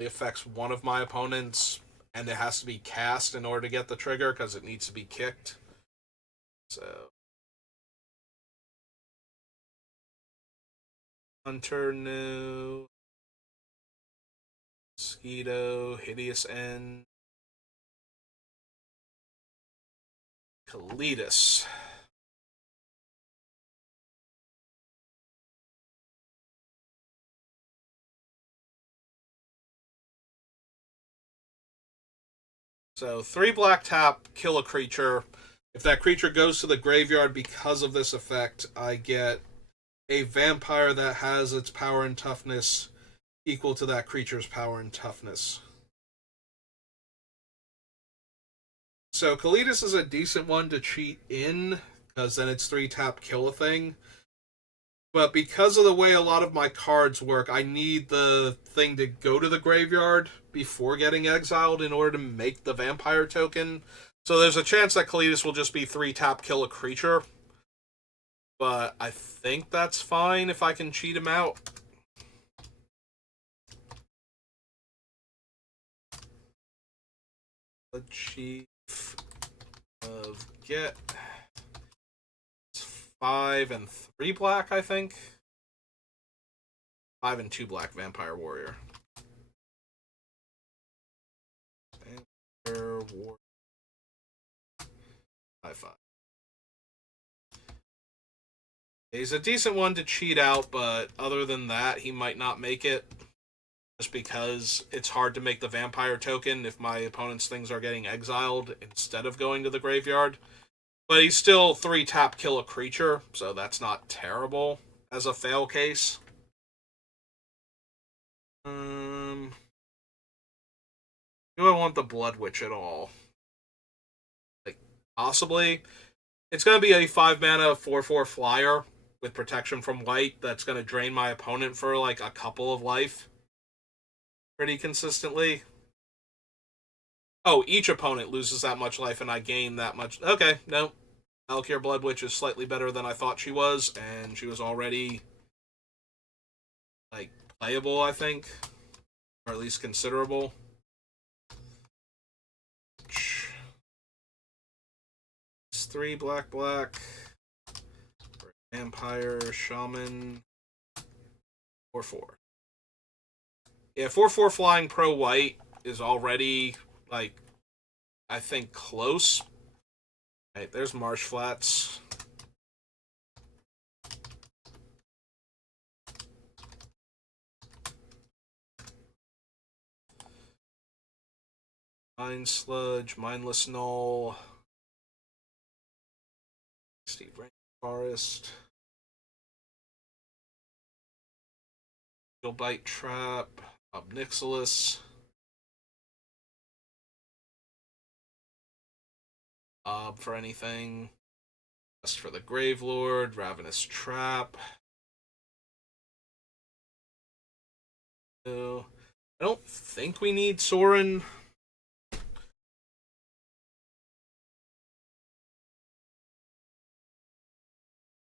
It affects one of my opponents, and it has to be cast in order to get the trigger because it needs to be kicked. So, Hunter, no. Mosquito, Hideous End, Kalitas. So 3 black tap, kill a creature. If that creature goes to the graveyard because of this effect, I get a vampire that has its power and toughness equal to that creature's power and toughness. So Kalitas is a decent one to cheat in because then it's 3-tap kill a thing. But because of the way a lot of my cards work, I need the thing to go to the graveyard before getting exiled in order to make the vampire token. So there's a chance that Kalidas will just be 3-tap kill a creature. But I think that's fine if I can cheat him out. The Chief of Get. It's 5 and 3 black, I think. 5 and 2 black Vampire Warrior. Vampire Warrior. 5/5. He's a decent one to cheat out, but other than that, he might not make it. Just because it's hard to make the vampire token if my opponent's things are getting exiled instead of going to the graveyard. But he's still 3-tap kill a creature, so that's not terrible as a fail case. Do I want the Blood Witch at all? Like, possibly. It's going to be a 5-mana 4/4 flyer with protection from white that's going to drain my opponent for like a couple of life pretty consistently. Oh, each opponent loses that much life and I gain that much. Okay, no. Valkyr Blood Witch is slightly better than I thought she was, and she was already like playable, I think. Or at least considerable. It's 3 black. Vampire, Shaman, 4/4. Yeah, 4/4 flying pro white is already, like, I think close. Right, there's Marsh Flats. Mind Sludge, Mindless Null. Steve Rainforest. Bite Trap. Obnixilis. For anything. Just for the Gravelord. Ravenous Trap. I don't think we need Sorin.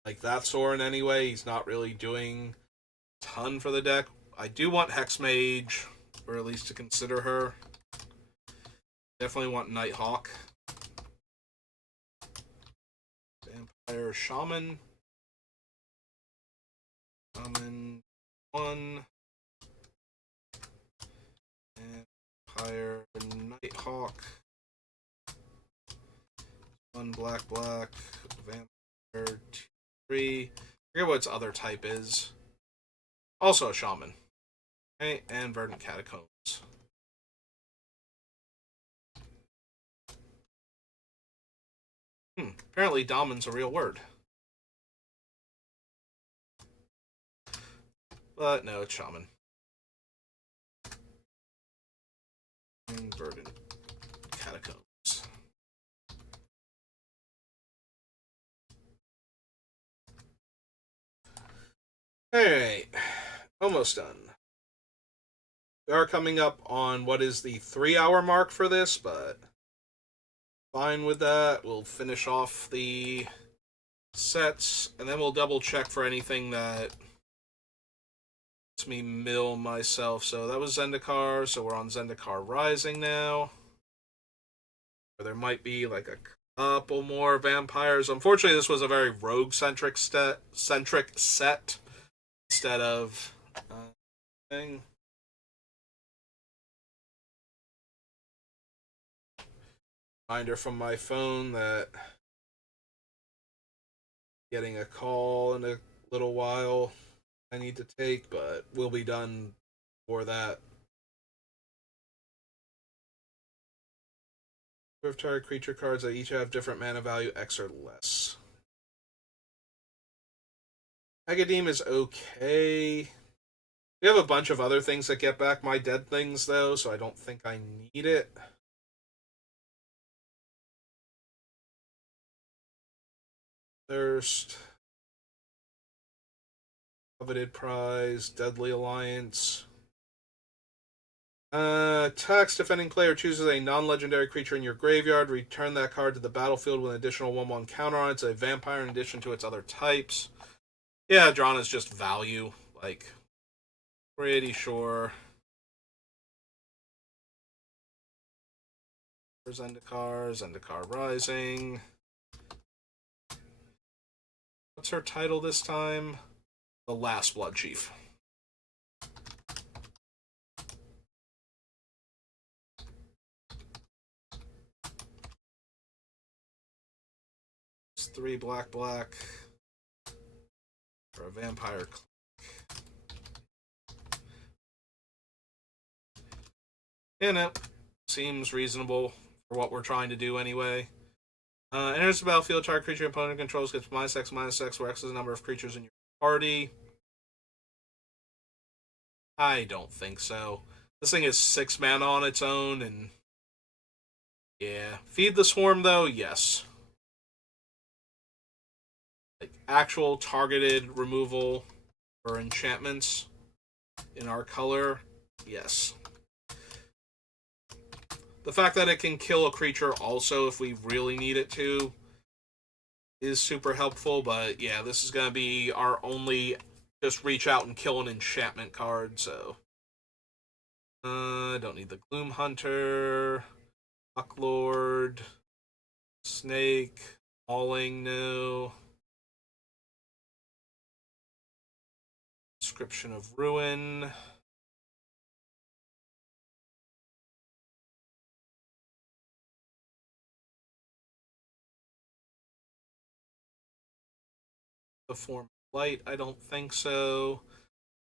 Like that Sorin anyway. He's not really doing a ton for the deck. I do want Hexmage, or at least to consider her. Definitely want Nighthawk. Vampire Shaman. Shaman 1. Vampire Nighthawk. 1 black. Vampire 2/3. I forget what its other type is. Also a Shaman. Okay, and Verdant Catacombs. Apparently Damon's a real word. But no, it's Shaman. And Verdant Catacombs. Alright. Almost done. We are coming up on what is the 3-hour mark for this, but fine with that. We'll finish off the sets, and then we'll double check for anything that lets me mill myself. So that was Zendikar, so we're on Zendikar Rising now. There might be like a couple more vampires. Unfortunately, this was a very rogue-centric set instead of thing. Reminder from my phone that getting a call in a little while I need to take, but we'll be done for that. Target creature cards that each have different mana value, X or less. Megademe is okay. We have a bunch of other things that get back my dead things, though, so I don't think I need it. Thirst. Coveted Prize. Deadly Alliance. Tax defending player chooses a non-legendary creature in your graveyard. Return that card to the battlefield with an additional 1/1 counter on it. It's a vampire in addition to its other types. Yeah, drawn is just value. Like, pretty sure. Zendikar Rising. What's her title this time? The Last Blood Chief. It's 3 black for a vampire. Yeah, no. Seems reasonable for what we're trying to do anyway. Enters the battlefield, target creature opponent controls gets -X/-X, where X is the number of creatures in your party. I don't think so. This thing is 6 mana on its own, and yeah. Feed the Swarm, though, yes. Like, actual targeted removal for enchantments in our color, yes. The fact that it can kill a creature also, if we really need it to, is super helpful. But yeah, this is going to be our only just reach out and kill an enchantment card. So I don't need the Gloom Hunter, Bucklord, Snake, Mauling, no. Inscription of Ruin. The Form Light, I don't think so.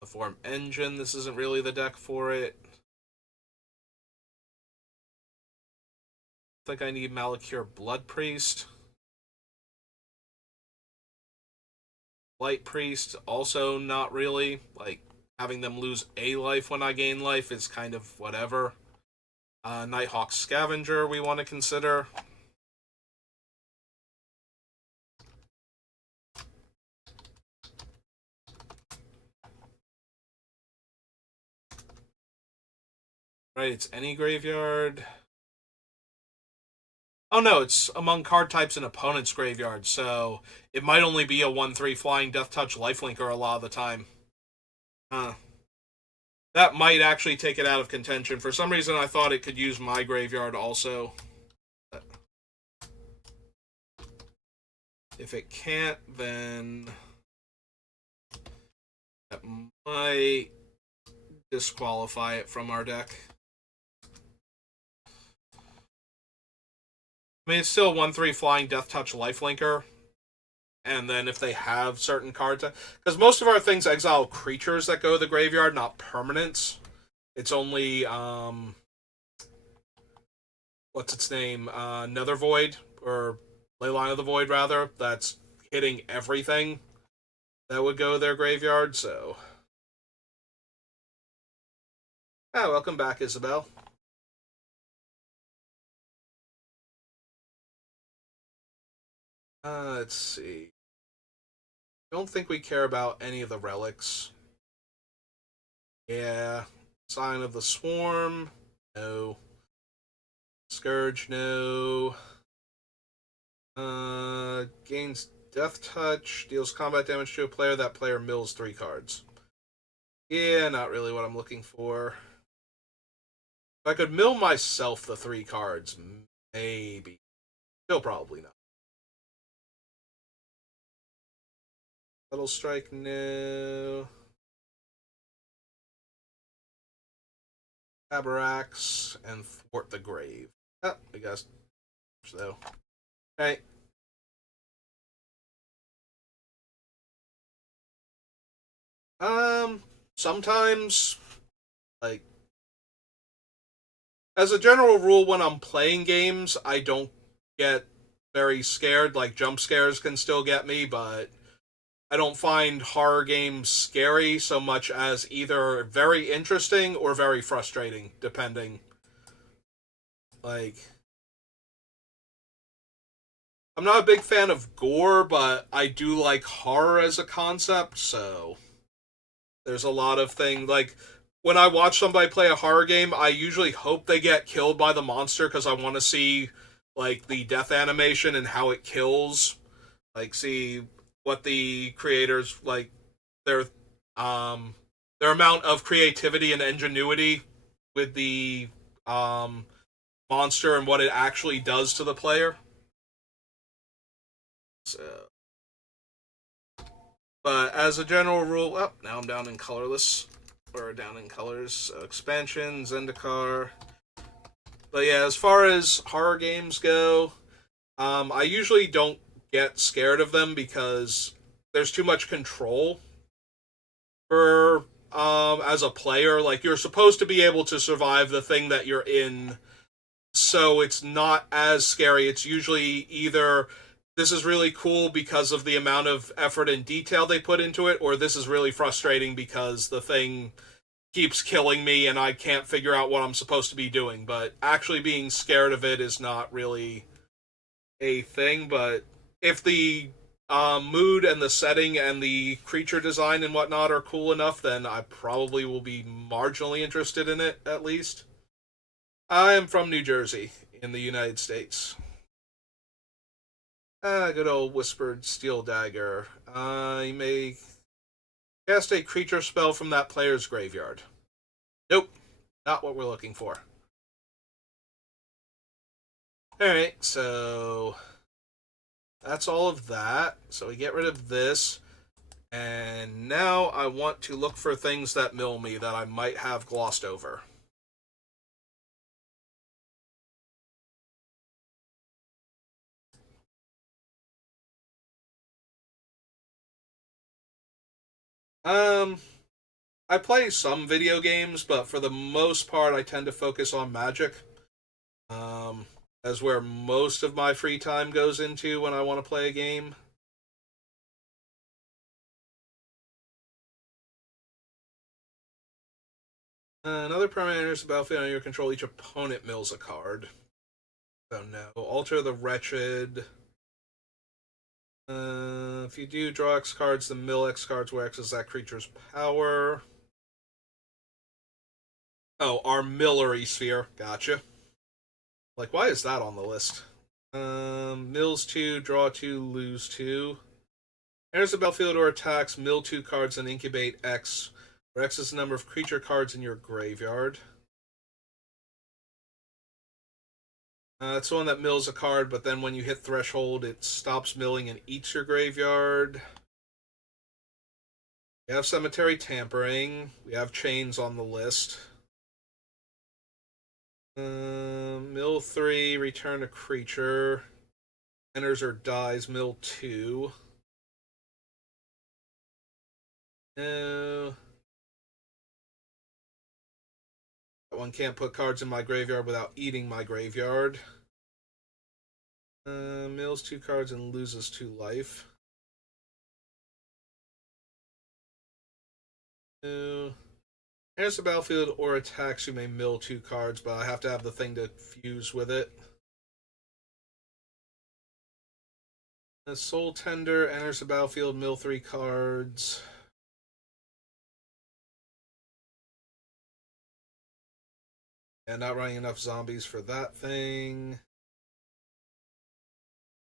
The Form Engine, this isn't really the deck for it. I think I need Malakir Blood Priest. Light Priest, also not really. Like, having them lose a life when I gain life is kind of whatever. Nighthawk Scavenger we want to consider. Right, it's any graveyard. Oh no, it's among card types in opponent's graveyard, so it might only be a 1/3 flying Death Touch Lifelinker a lot of the time. That might actually take it out of contention. For some reason, I thought it could use my graveyard also. But if it can't, then that might disqualify it from our deck. I mean, it's still a 1/3 flying Death Touch Lifelinker. And then if they have certain cards, because most of our things exile creatures that go to the graveyard, not permanents. It's only what's its name, Nether Void, or Leyline of the Void rather. That's hitting everything that would go to their graveyard. So, welcome back, Isabel. Let's see. Don't think we care about any of the relics. Yeah. Sign of the Swarm. No. Scourge, no. Gains Death Touch. Deals combat damage to a player. That player mills 3 cards. Yeah, not really what I'm looking for. If I could mill myself the 3 cards, maybe. Still probably not. Subtle Strike, no. Abarax, and Thwart the Grave. Oh, I guess so. Okay. Sometimes, like, as a general rule, when I'm playing games, I don't get very scared. Like, jump scares can still get me, but I don't find horror games scary so much as either very interesting or very frustrating, depending. Like, I'm not a big fan of gore, but I do like horror as a concept, so there's a lot of things like when I watch somebody play a horror game, I usually hope they get killed by the monster because I want to see like the death animation and how it kills, like see what the creators like their um their amount of creativity and ingenuity with the um monster and what it actually does to the player. So, but as a general rule, oh, now I'm down in colorless or down in colors. So expansion, Zendikar. But yeah, as far as horror games go, I usually don't get scared of them because there's too much control for as a player. Like you're supposed to be able to survive the thing that you're in, so it's not as scary. It's usually either this is really cool because of the amount of effort and detail they put into it, or this is really frustrating because the thing keeps killing me and I can't figure out what I'm supposed to be doing. But actually being scared of it is not really a thing. But if the mood and the setting and the creature design and whatnot are cool enough, then I probably will be marginally interested in it at least. I am from New Jersey in the United States. Good old Whispered Steel Dagger. You may cast a creature spell from that player's graveyard. Nope, not what we're looking for. Alright, so that's all of that. So we get rid of this. And now I want to look for things that mill me that I might have glossed over. Um, I play some video games, but for the most part, I tend to focus on Magic. Um, as where most of my free time goes into when I want to play a game. Another permanent enters the battlefield under your control. Each opponent mills a card. So no. Alter the Wretched. If you do draw X cards, then mill X cards where X is that creature's power. Oh, Armillary Sphere. Gotcha. Like, why is that on the list? Mills 2, draw 2, lose 2. Enters the battlefield or attacks, mill 2 cards and incubate X, where X is the number of creature cards in your graveyard. It's the one that mills a card, but then when you hit threshold, it stops milling and eats your graveyard. We have Cemetery Tampering. We have Chains on the list. Mill 3, return a creature. Enters or dies, mill 2. No. That one can't put cards in my graveyard without eating my graveyard. Mills 2 cards and loses 2 life. No. Enters the battlefield or attacks, you may mill 2 cards, but I have to have the thing to fuse with it. Soul Tender enters the battlefield, mill 3 cards. And not running enough zombies for that thing.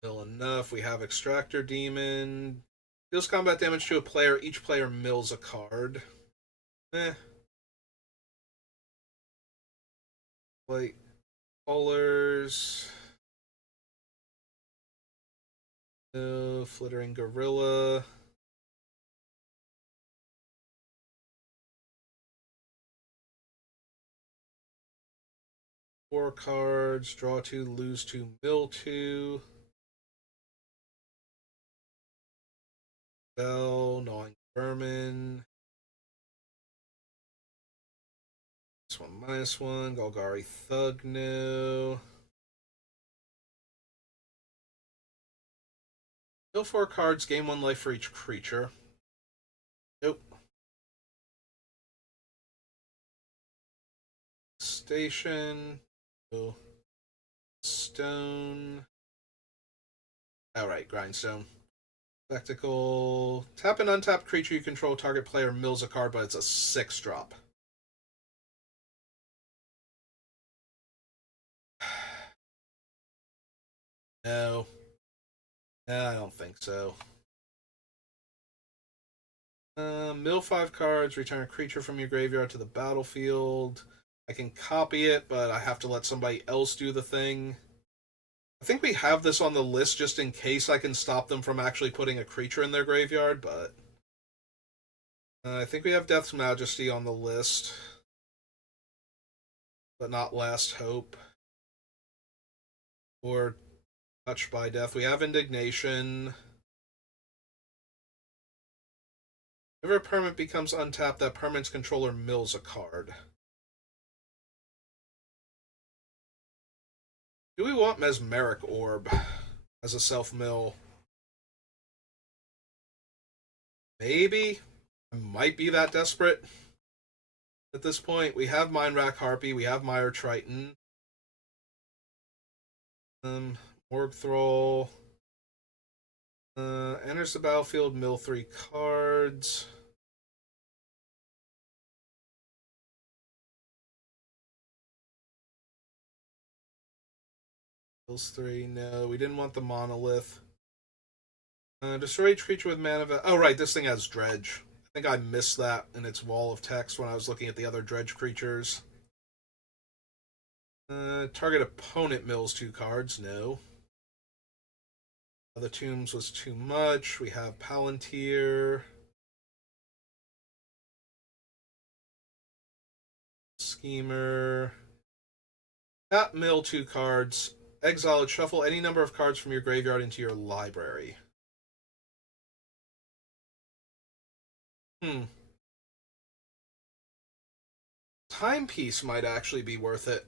Mill enough. We have Extractor Demon. Deals combat damage to a player. Each player mills a card. Eh. Like, Colors. No. Flittering Gorilla. 4 cards, draw 2, lose 2, mill 2. Bell, Gnawing Vermin. This one -1, Golgari Thugno. Mill 4 cards, gain 1 life for each creature. Nope. Station. No. Stone. Alright, Grindstone. Spectacle. Tap an untapped creature you control. Target player mills a card, but it's a 6-drop. No. No, I don't think so. Mill 5 cards, return a creature from your graveyard to the battlefield. I can copy it, but I have to let somebody else do the thing. I think we have this on the list just in case I can stop them from actually putting a creature in their graveyard, but I think we have Death's Majesty on the list, but not Last Hope or Touched by Death. We have Indignation. Whenever a permanent becomes untapped, that permanent's controller mills a card. Do we want Mesmeric Orb as a self-mill? Maybe. I might be that desperate at this point. We have Mindwrack Harpy. We have Mire Triton. Morg Thrall. Enters the battlefield, mill 3 cards. Mills 3, no. We didn't want the Monolith. Destroy each creature with mana. Oh, right, this thing has Dredge. I think I missed that in its wall of text when I was looking at the other Dredge creatures. Target opponent mills 2 cards, no. The Tombs was too much. We have Palantir. Schemer. Tap mill 2 cards. Exile it. Shuffle any number of cards from your graveyard into your library. Timepiece might actually be worth it.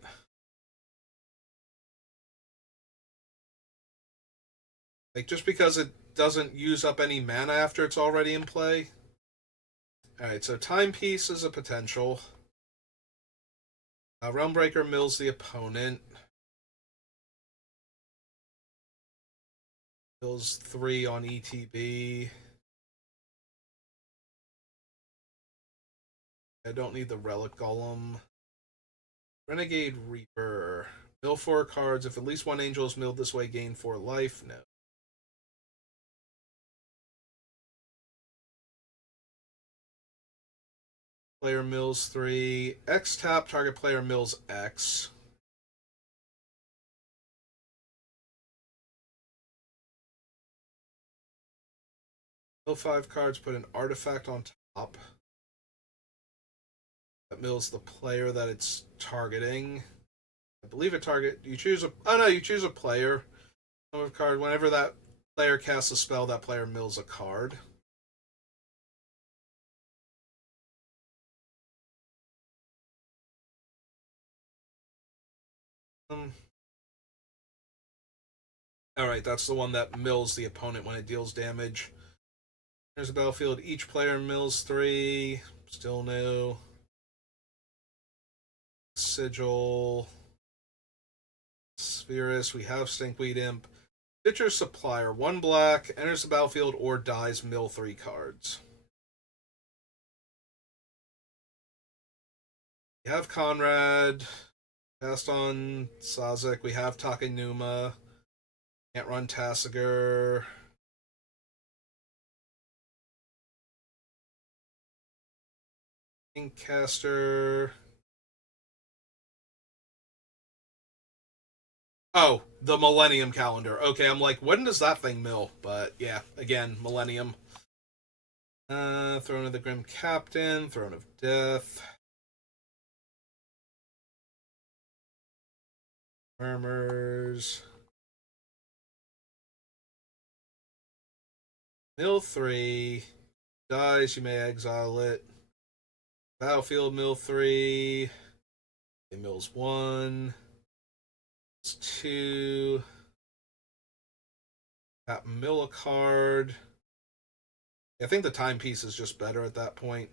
Like, just because it doesn't use up any mana after it's already in play. Alright, so Timepiece is a potential. Realmbreaker mills the opponent. Mills 3 on ETB. I don't need the Relic Golem. Renegade Reaper. Mill 4 cards. If at least one angel is milled this way, gain 4 life. No. Player mills 3. X tap, target player mills X. Mill 5 cards, put an artifact on top. That mills the player that it's targeting. I believe it target. You choose a. Oh no, you choose a player. Card. Whenever that player casts a spell, that player mills a card. Alright, that's the one that mills the opponent when it deals damage. There's a battlefield. Each player mills 3. Still no. Sigil. Spherus. We have Stinkweed Imp. Stitcher Supplier. 1 black. Enters the battlefield or dies. Mill 3 cards. We have Conrad. Cast on Sazek. We have Takenuma. Can't run Tasigur. Inkcaster. Oh, the Millennium Calendar. Okay, I'm like, when does that thing mill? But yeah, again, Millennium. Throne of the Grim Captain. Throne of Death. Murmurs. Mill 3. Dies, you may exile it. Battlefield mill 3. It mills 1. It's 2. Tap mill a card. I think the timepiece is just better at that point.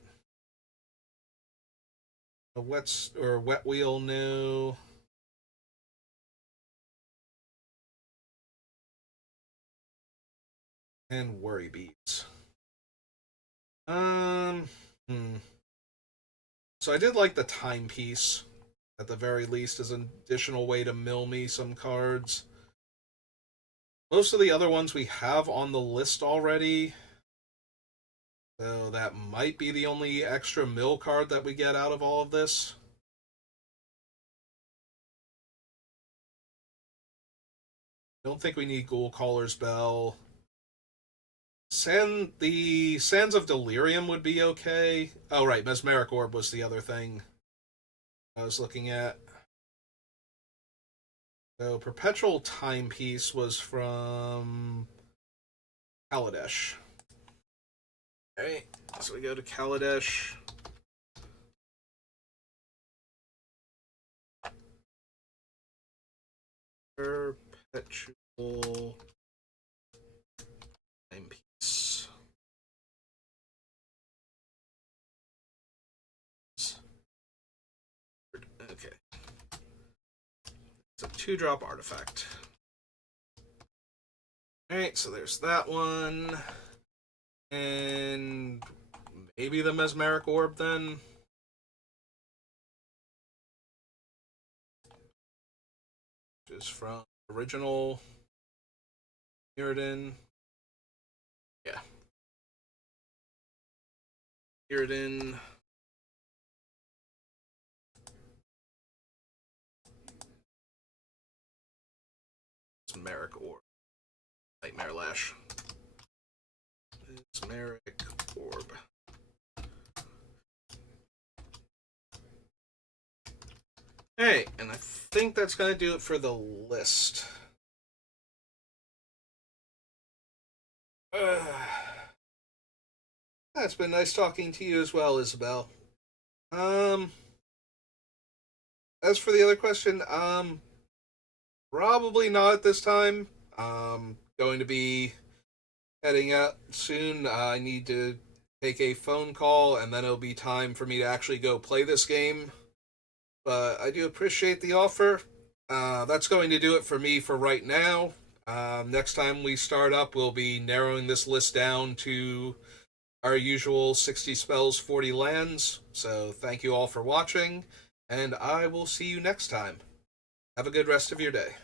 A wet wheel, no. And worry beads. Um, hmm. So I did like the timepiece, at the very least, as an additional way to mill me some cards. Most of the other ones we have on the list already, so that might be the only extra mill card that we get out of all of this. Don't think we need Ghoul Caller's Bell. The Sands of Delirium would be okay. Oh right, Mesmeric Orb was the other thing I was looking at. So Perpetual Timepiece was from Kaladesh. Alright, so we go to Kaladesh. Perpetual Timepiece. Okay. It's a 2-drop artifact. Alright, so there's that one. And maybe the Mesmeric Orb then. Which is from original Mirrodin. Yeah. Mirrodin. Mesmeric Orb. Nightmare Lash. Mesmeric Orb. Hey, and I think that's going to do it for the list. It's been nice talking to you as well, Isabel. As for the other question, probably not at this time. Going to be heading out soon. I need to take a phone call, and then it'll be time for me to actually go play this game. But I do appreciate the offer. That's going to do it for me for right now. Next time we start up, we'll be narrowing this list down to our usual 60 spells, 40 lands. So thank you all for watching, and I will see you next time. Have a good rest of your day.